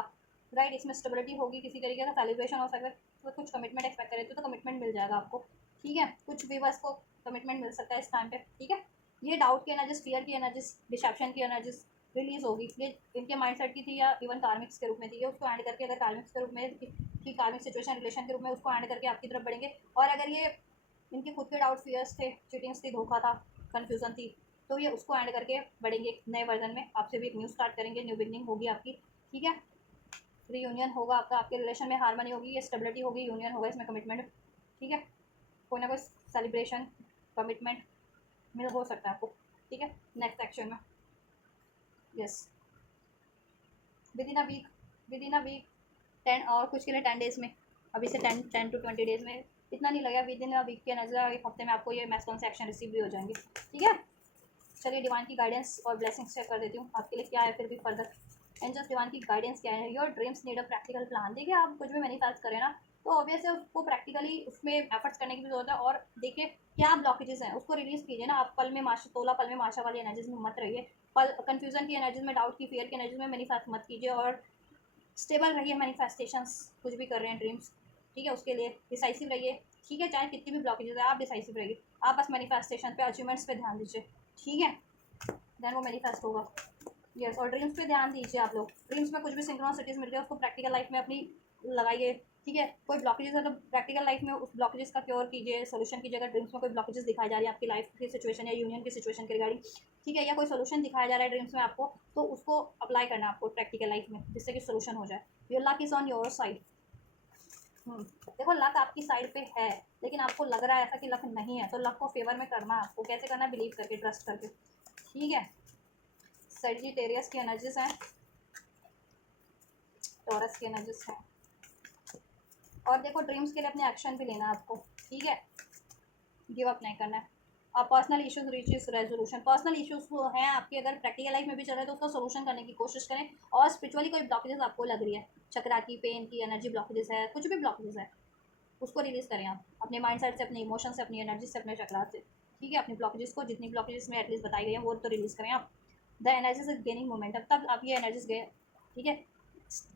राइट, इसमें स्टेबिलिटी होगी, किसी तरीके का सेलिब्रेशन हो सकता है, तो कुछ कमिटमेंट एक्सपेक्ट करें तो कमिटमेंट मिल जाएगा आपको, ठीक है, कुछ व्यूअर्स को कमिटमेंट मिल सकता है इस टाइम पे, ठीक है। ये डाउट की एनर्जीज, फियर की एनर्जीज, डिसेप्शन की एनर्जीज रिलीज होगी, ये इनके माइंडसेट की थी या इवन कार्मिक्स के रूप में थी, ये उसको एंड करके अगर कार्मिक्स के रूप में कि कार्मिक सिचुएशन रिलेशन के रूप में उसको एंड करके आपकी तरफ बढ़ेंगे, और अगर ये इनके खुद के डाउट फियर्स थे, चीटिंग्स थी, धोखा था, कन्फ्यूजन थी, तो ये उसको ऐड करके बढ़ेंगे नए वर्जन में, आपसे भी एक न्यू स्टार्ट करेंगे, न्यू बिगनिंग होगी आपकी, ठीक है, रीयूनियन होगा आपका, आपके रिलेशन में हार्मनी होगी, ये स्टेबिलिटी होगी, यूनियन होगा, इसमें कमिटमेंट, ठीक है, कोई ना कोई सेलिब्रेशन कमिटमेंट मिल हो सकता है आपको, ठीक है। नेक्स्ट सेक्शन में yes within a week 10 और कुछ के लिए 10 डेज में, अभी से 10 to 20 डेज में, इतना नहीं लगा, विद इन अ वीक के नजर एक हफ्ते में आपको ये मैस्कुलिन से एक्शन रिसीव भी हो जाएंगे, ठीक है। चलिए डिवाइन की गाइडेंस और ब्लेसिंग्स चेक कर देती हूँ आपके लिए क्या है फिर भी फर्दर। एंजल्स डिवाइन की गाइडेंस क्या है, your dreams need a practical plan. देखिए आप कुछ भी मैनिफेस्ट करें ना तो ऑब्वियसली उसको प्रैक्टिकली उसमें एफर्ट्स करने की भी जरूरत है, और देखिए क्या ब्लॉकेजेस हैं उसको रिलीज कीजिए ना, आप पल में माशा तोला पल में माशा वाली एनर्जीज में मत रहिए, पल कन्फ्यूजन की एनर्जीज में, डाउट की, फियर की एनर्जीज में मैनिफेस्ट मत कीजिए, और स्टेबल रहिए मैनिफेस्टेशंस कुछ भी कर रहे हैं ड्रीम्स, ठीक है, उसके लिए डिसाइसिव रहिए, ठीक है, चाहे कितनी भी ब्लॉकेजेस है आप डिसाइसिव रहिए, आप बस मैनिफेस्टेशन पे अचीवमेंट्स पे ध्यान दीजिए, ठीक है, देन वो मैनिफेस्ट होगा। यस, और ड्रीम्स पे ध्यान दीजिए आप लोग, ड्रीम्स में कुछ भी सिंक्रोनिसिटीज मिल रही है उसको प्रैक्टिकल लाइफ में अपनी लगाइए, ठीक है। कोई ब्लॉकेजेस है तो प्रैक्टिकल लाइफ में उस ब्लॉकेजेस का क्योर कीजिए, सोल्यूशन कीजिए। अगर ड्रीम्स में कोई ब्लॉकेजेस दिखाई जा रही है आपकी लाइफ की सिचुएशन या यूनियन की सिचुएशन के रिगार्डिंग, ठीक है, या कोई सोल्यूशन दिखाया जा रहा है ड्रीम्स में आपको, तो उसको अप्लाई करना है आपको प्रैक्टिकल लाइफ में, जिससे कि सोल्यूशन हो जाए। Your luck is on your side. देखो लक आपकी साइड पे है, लेकिन आपको लग रहा है ऐसा कि लक नहीं है, तो लक को फेवर में करना है आपको। कैसे करना है? बिलीव करके, ट्रस्ट करके, ठीक है। सजिटेरियस की एनर्जीज हैं, टॉरस की एनर्जीज हैं। और देखो ड्रीम्स के लिए अपने एक्शन भी लेना है आपको, ठीक है, गिव अप नहीं करना है। और personal issues reaches resolution. Personal issues हैं आपके, अगर प्रैक्टिकल लाइफ में भी चल रहे हैं तो उसका सोल्यूशन करने की कोशिश करें। और स्पिरिचुअली कोई ब्लॉकेजेस आपको लग रही है, चक्रा की, पेन की, एनर्जी ब्लॉकेजेस है, कुछ भी ब्लॉकेजेस है, उसको रिलीज़ करें आप अपने माइंड सेट से, अपने इमोशन से, अपनी एनर्जी से, अपने चक्रा से, ठीक है। अपनी ब्लॉकेजेस को, जितनी ब्लॉकेजेस में एटलीस्ट बताई गई हैं, वो तो रिलीज़ करें आप। The energies is gaining momentum, तब आप ये एनर्जीज गए, ठीक है।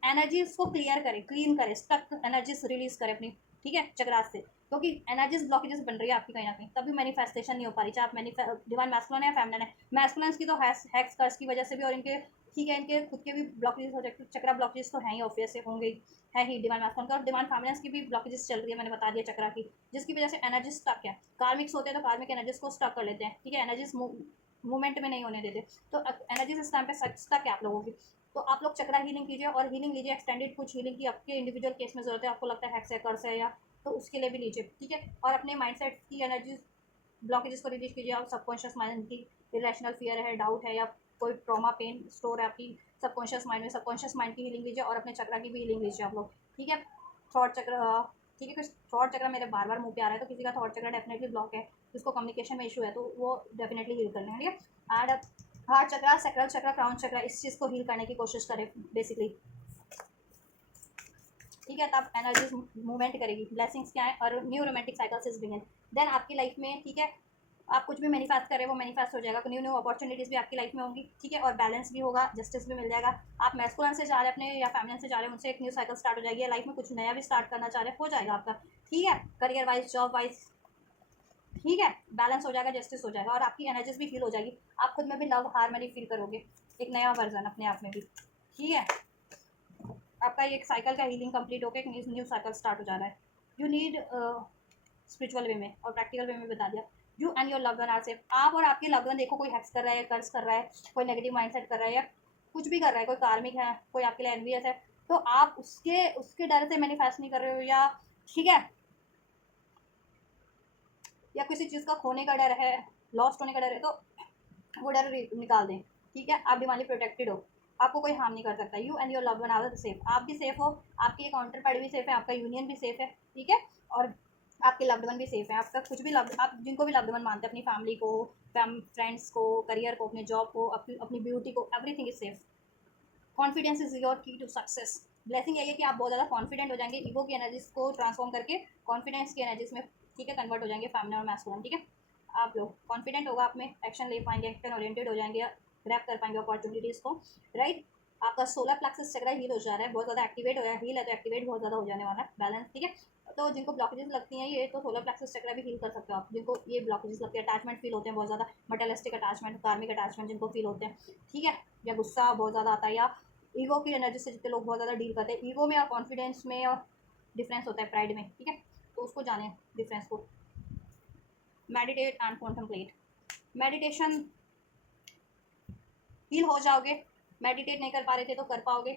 एनर्जीज को क्लियर करें, क्लीन करें, स्टक एनर्जीज रिलीज करें अपनी, ठीक है, चक्रास से। क्योंकि एनर्जीज ब्लॉकेजेस बन रही है आपकी कहीं ना कहीं, तभी मैनिफेस्टेशन नहीं हो पा रही। चाहे आप डिवाइन मैस्कुलिन है या फेमिनिन है। मैस्कुलिन्स की तो हैक्स कर्स की वजह से भी, और इनके, ठीक है, इनके खुद के भी ब्लॉकेजेस हो जाते, चक्रा ब्लॉकेजेस तो हैं ही, ऑब्वियस से होंगे है ही डिवाइन मैस्कुलिन का। और डिवाइन फेमिनिन की भी ब्लॉकेजेस चल रही है, मैंने बता दिया, चक्रा की, जिसकी वजह से एनर्जी स्टक है। कार्मिक्स होते हैं तो कार्मिक एनर्जीज को स्टक कर लेते हैं, ठीक है, एनर्जीज मूवमेंट में नहीं होने देते। तो एनर्जीज इस टाइम पे स्टक है आप लोगों की। तो आप लोग चक्रा हीलिंग कीजिए, और हीलिंग लीजिए एक्सटेंडेड कुछ हीलिंग की आपके इंडिविजुअल केस में जरूरत है, आपको लगता है हैक्स है, कर्स है, या तो उसके लिए भी लीजिए, ठीक है। और अपने माइंडसेट की एनर्जी ब्लॉकेजेस को रिलीज कीजिए। आप सबकॉन्शियस माइंड की इरेशनल फियर है, डाउट है, या कोई ट्रॉमा पेन स्टोर है आपकी सबकॉन्शियस माइंड में, सबकॉन्शियस माइंड की हीलिंग लीजिए, और अपने चक्रा की भी हीलिंग लीजिए आप लोग, ठीक है। थॉट चक्र, ठीक है, कुछ थॉट चक्र मेरे बार बार मुंह पे आ रहा है, तो किसी का थॉट चक्र डेफिनेटली ब्लॉक है, जिसको कम्युनिकेशन में इशू है, तो वो डेफिनेटली हील कर लेंगे, ठीक है। एंड हार्ट चक्र, सैक्रल चक्र, क्राउन चक्र, इस चीज़ को हील करने की कोशिश करें बेसिकली, ठीक है। तब एनर्जी मूवमेंट करेगी। ब्लेसिंग्स क्या है? और new romantic cycles is begin. Then आपकी लाइफ में, ठीक है, आप कुछ भी मैनिफेस्ट करें वो मैनिफेस्ट हो जाएगा। न्यू न्यू अपॉर्चुनिटीज़ भी आपकी लाइफ में होंगी, ठीक है, और बैलेंस भी होगा, जस्टिस भी मिल जाएगा। आप मैस्कुलिन से जा रहे हैं अपने, या फेमिनिन से जा रहे हैं, उनसे एक न्यू साइकिल स्टार्ट हो जाएगी। लाइफ में कुछ नया भी स्टार्ट करना चाह रहे हैं, हो जाएगा आपका, ठीक है, करियर वाइज, जॉब वाइज, ठीक है, बैलेंस हो जाएगा, जस्टिस हो जाएगा, और आपकी एनर्जीज भी हील हो जाएगी। आप खुद में भी लव हार्मनी फील करोगे, एक नया वर्जन अपने आप में भी, ठीक है। आपका एक साइकिल का हीलिंग कंप्लीट होकर एक न्यू साइकिल स्टार्ट हो जा रहा है। यू नीड स्पिरिचुअल वे में और प्रैक्टिकल वे में बता दिया। You and your loved one are safe. आप और आपके लव्ड वन, देखो कोई हैक्स कर रहा है, कर्ज कर रहा है, कोई नेगेटिव माइंडसेट कर रहा है, या कुछ भी कर रहा है, कोई कार्मिक है, कोई आपके लिए एनवियस है, तो आप उसके उसके डर से मैनिफेस्ट नहीं कर रहे हो, या ठीक है, या किसी चीज़ का खोने का डर है, लॉस्ट होने का डर है, तो वो डर निकाल दें, ठीक है। आप डिवाइनली प्रोटेक्टेड हो, आपको कोई हार्म नहीं कर सकता। You and your loved one are safe. आप भी सेफ हो, आपकी काउंटर पार्टी भी सेफ है, आपका यूनियन भी सेफ है, ठीक है, और आपके लव्ड वन भी सेफ है। आपका कुछ भी लव्ड, आप जिनको भी लव्ड वन मानते हैं, अपनी फैमिली को, फ्रेंड्स को, करियर को, अपने जॉब को, अपनी ब्यूटी को, everything is safe. Confidence is your की टू सक्सेस। ब्लेसिंग यही है कि आप बहुत ज़्यादा कॉन्फिडेंट हो जाएंगे, ईगो की एनर्जीज को ट्रांसफॉर्म करके कॉन्फिडेंस की एनर्जीज में, ठीक है, कन्वर्ट हो जाएंगे, फेमिनिन और मैस्कुलिन, ठीक है। आप लोग कॉन्फिडेंट होगा, आप में एक्शन ले पाएंगे, एक्शन ओरिएंटेड हो जाएंगे, ग्रैब कर पाएंगे अपॉर्चुनिटीज़ को, राइट। आपका सोलर प्लेक्सस चक्र हील हो जा रहा है, बहुत ज़्यादा एक्टिवेट हो रहा है, हील है तो एक्टिवेट बहुत ज़्यादा हो जाने वाला है, बैलेंस, ठीक है। तो जिनको ब्लॉकेजेस लगती हैं ये, तो सोलर प्लेक्सस चक्र भी हील कर सकते हो आप। जिनको ये ब्लॉकेजेस लगती है, अटैचमेंट फील होते हैं बहुत ज़्यादा, मटेरियलिस्टिक अटैचमेंट, कार्मिक अटैचमेंट जिनको फील होते हैं, ठीक है, या गुस्सा बहुत ज़्यादा आता है, या ईगो की एनर्जी से जितने लोग बहुत ज़्यादा डील करते हैं, ईगो में और कॉन्फिडेंस में और डिफरेंस होता है, प्राइड में, ठीक है, तो उसको जाने डिफरेंस को। Meditate and contemplate. Meditation, heal हो जाओगे। मेडिटेट नहीं कर पा रहे थे तो कर पाओगे,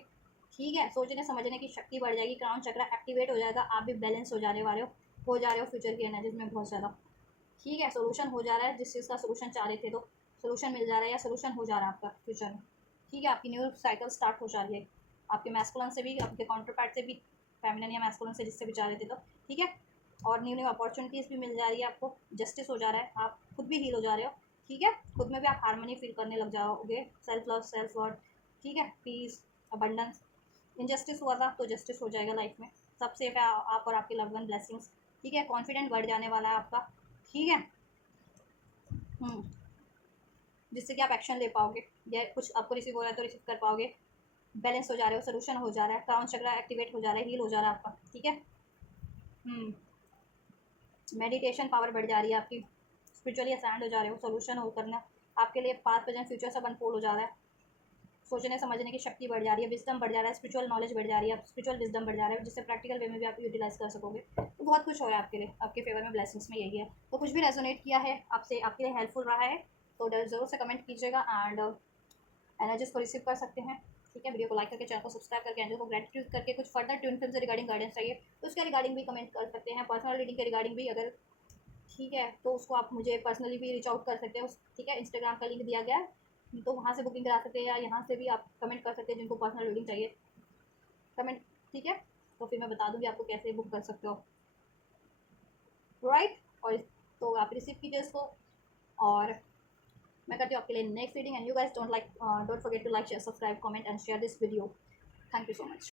ठीक है, सोचने समझने की शक्ति बढ़ जाएगी, क्राउन चक्र एक्टिवेट हो जाएगा, आप भी बैलेंस हो जाने वाले हो जा रहे हो फ्यूचर की एनर्जीज में बहुत ज़्यादा, ठीक है। सोल्यूशन हो जा रहा है, जिस चीज़ का सोल्यूशन चाह रहे थे तो सोल्यूशन मिल जा रहा है, या सोल्यूशन हो जा रहा है आपका फ्यूचर में, ठीक है। आपकी न्यू साइकिल स्टार्ट हो जा रही है, आपके मैस्कुलिन से भी, आपके काउंटर पार्ट से भी, फेमिनिन या मैस्कुलिन से, जिससे भी चाह रहे थे तो, ठीक है। और न्यू न्यू अपॉर्चुनिटीज़ भी मिल जा रही है आपको, जस्टिस हो जा रहा है, आप खुद भी हील हो जा रहे हो, ठीक है। खुद में भी आप हारमोनी फील करने लग जाओगे, सेल्फ लव, सेल्फ वर्थ, ठीक है, पीस, अबंडेंस। इनजस्टिस हुआ था तो जस्टिस हो जाएगा लाइफ में, सब सेफ है, आप और आपके लव्ड वन, ब्लेसिंग्स, ठीक है। कॉन्फिडेंट बढ़ जाने वाला है आपका, ठीक है। जिससे कि आप एक्शन ले पाओगे, या कुछ आपको रिसीव हो रहा है तो रिसीव कर पाओगे, बैलेंस हो जा रहे हो, सोल्यूशन हो जा रहा है, क्राउन चक्र एक्टिवेट हो जा रहा है, हील हो जा रहा है आपका, ठीक है। मेडिटेशन पावर बढ़ जा रही है आपकी, स्पिरिचुअली असाइंड हो जा रहे हो, सोल्यूशन हो करना आपके लिए, पास्ट प्रेजेंट फ्यूचर सब अनफोल्ड हो जा रहा है, सोचने समझने की शक्ति बढ़ जा रही है, विजडम बढ़ जा रहा है, स्पिरिचुअल नॉलेज बढ़ जा रही है, स्पिरिचुअल विजडम बढ़ जा रहा है, जिससे प्रैक्टिकल वे में भी आप यूटिलाइज कर सकोगे। तो बहुत कुछ हो रहा है आपके लिए, आपके फेवर में ब्लेसिंग्स में यही है। तो कुछ भी रेजोनेट किया है आपसे, आपके लिए हेल्पफुल रहा है, तो ज़रूर से कमेंट कीजिएगा एंड एनर्जीज को रिसीव कर सकते हैं। ठीक है, वीडियो को लाइक करके चैनल को सब्सक्राइब करके एंजल को ग्रेटिट्यूड करके कुछ फर्दर ट्यून फिल्म से रिगार्डिंग गाइडेंस चाहिए तो उसके रिगार्डिंग भी कमेंट कर सकते हैं। पर्सनल रीडिंग के रिगार्डिंग भी अगर ठीक है तो उसको आप मुझे पर्सनली भी रीच आउट कर सकते हैं। ठीक है, इंस्टाग्राम का लिंक दिया गया है, तो वहाँ से बुकिंग करा सकते हैं या यहाँ से भी आप कमेंट कर सकते हैं जिनको पर्सनल रीडिंग चाहिए कमेंट। ठीक है, तो फिर मैं बता दूँगी आपको कैसे बुक कर सकते हो, राइट। और तो आप रिसीव कीजिए इसको, और मैं करती हूँ आपके लिए next reading. And you guys don't forget to like share subscribe comment and share this video. Thank you so much.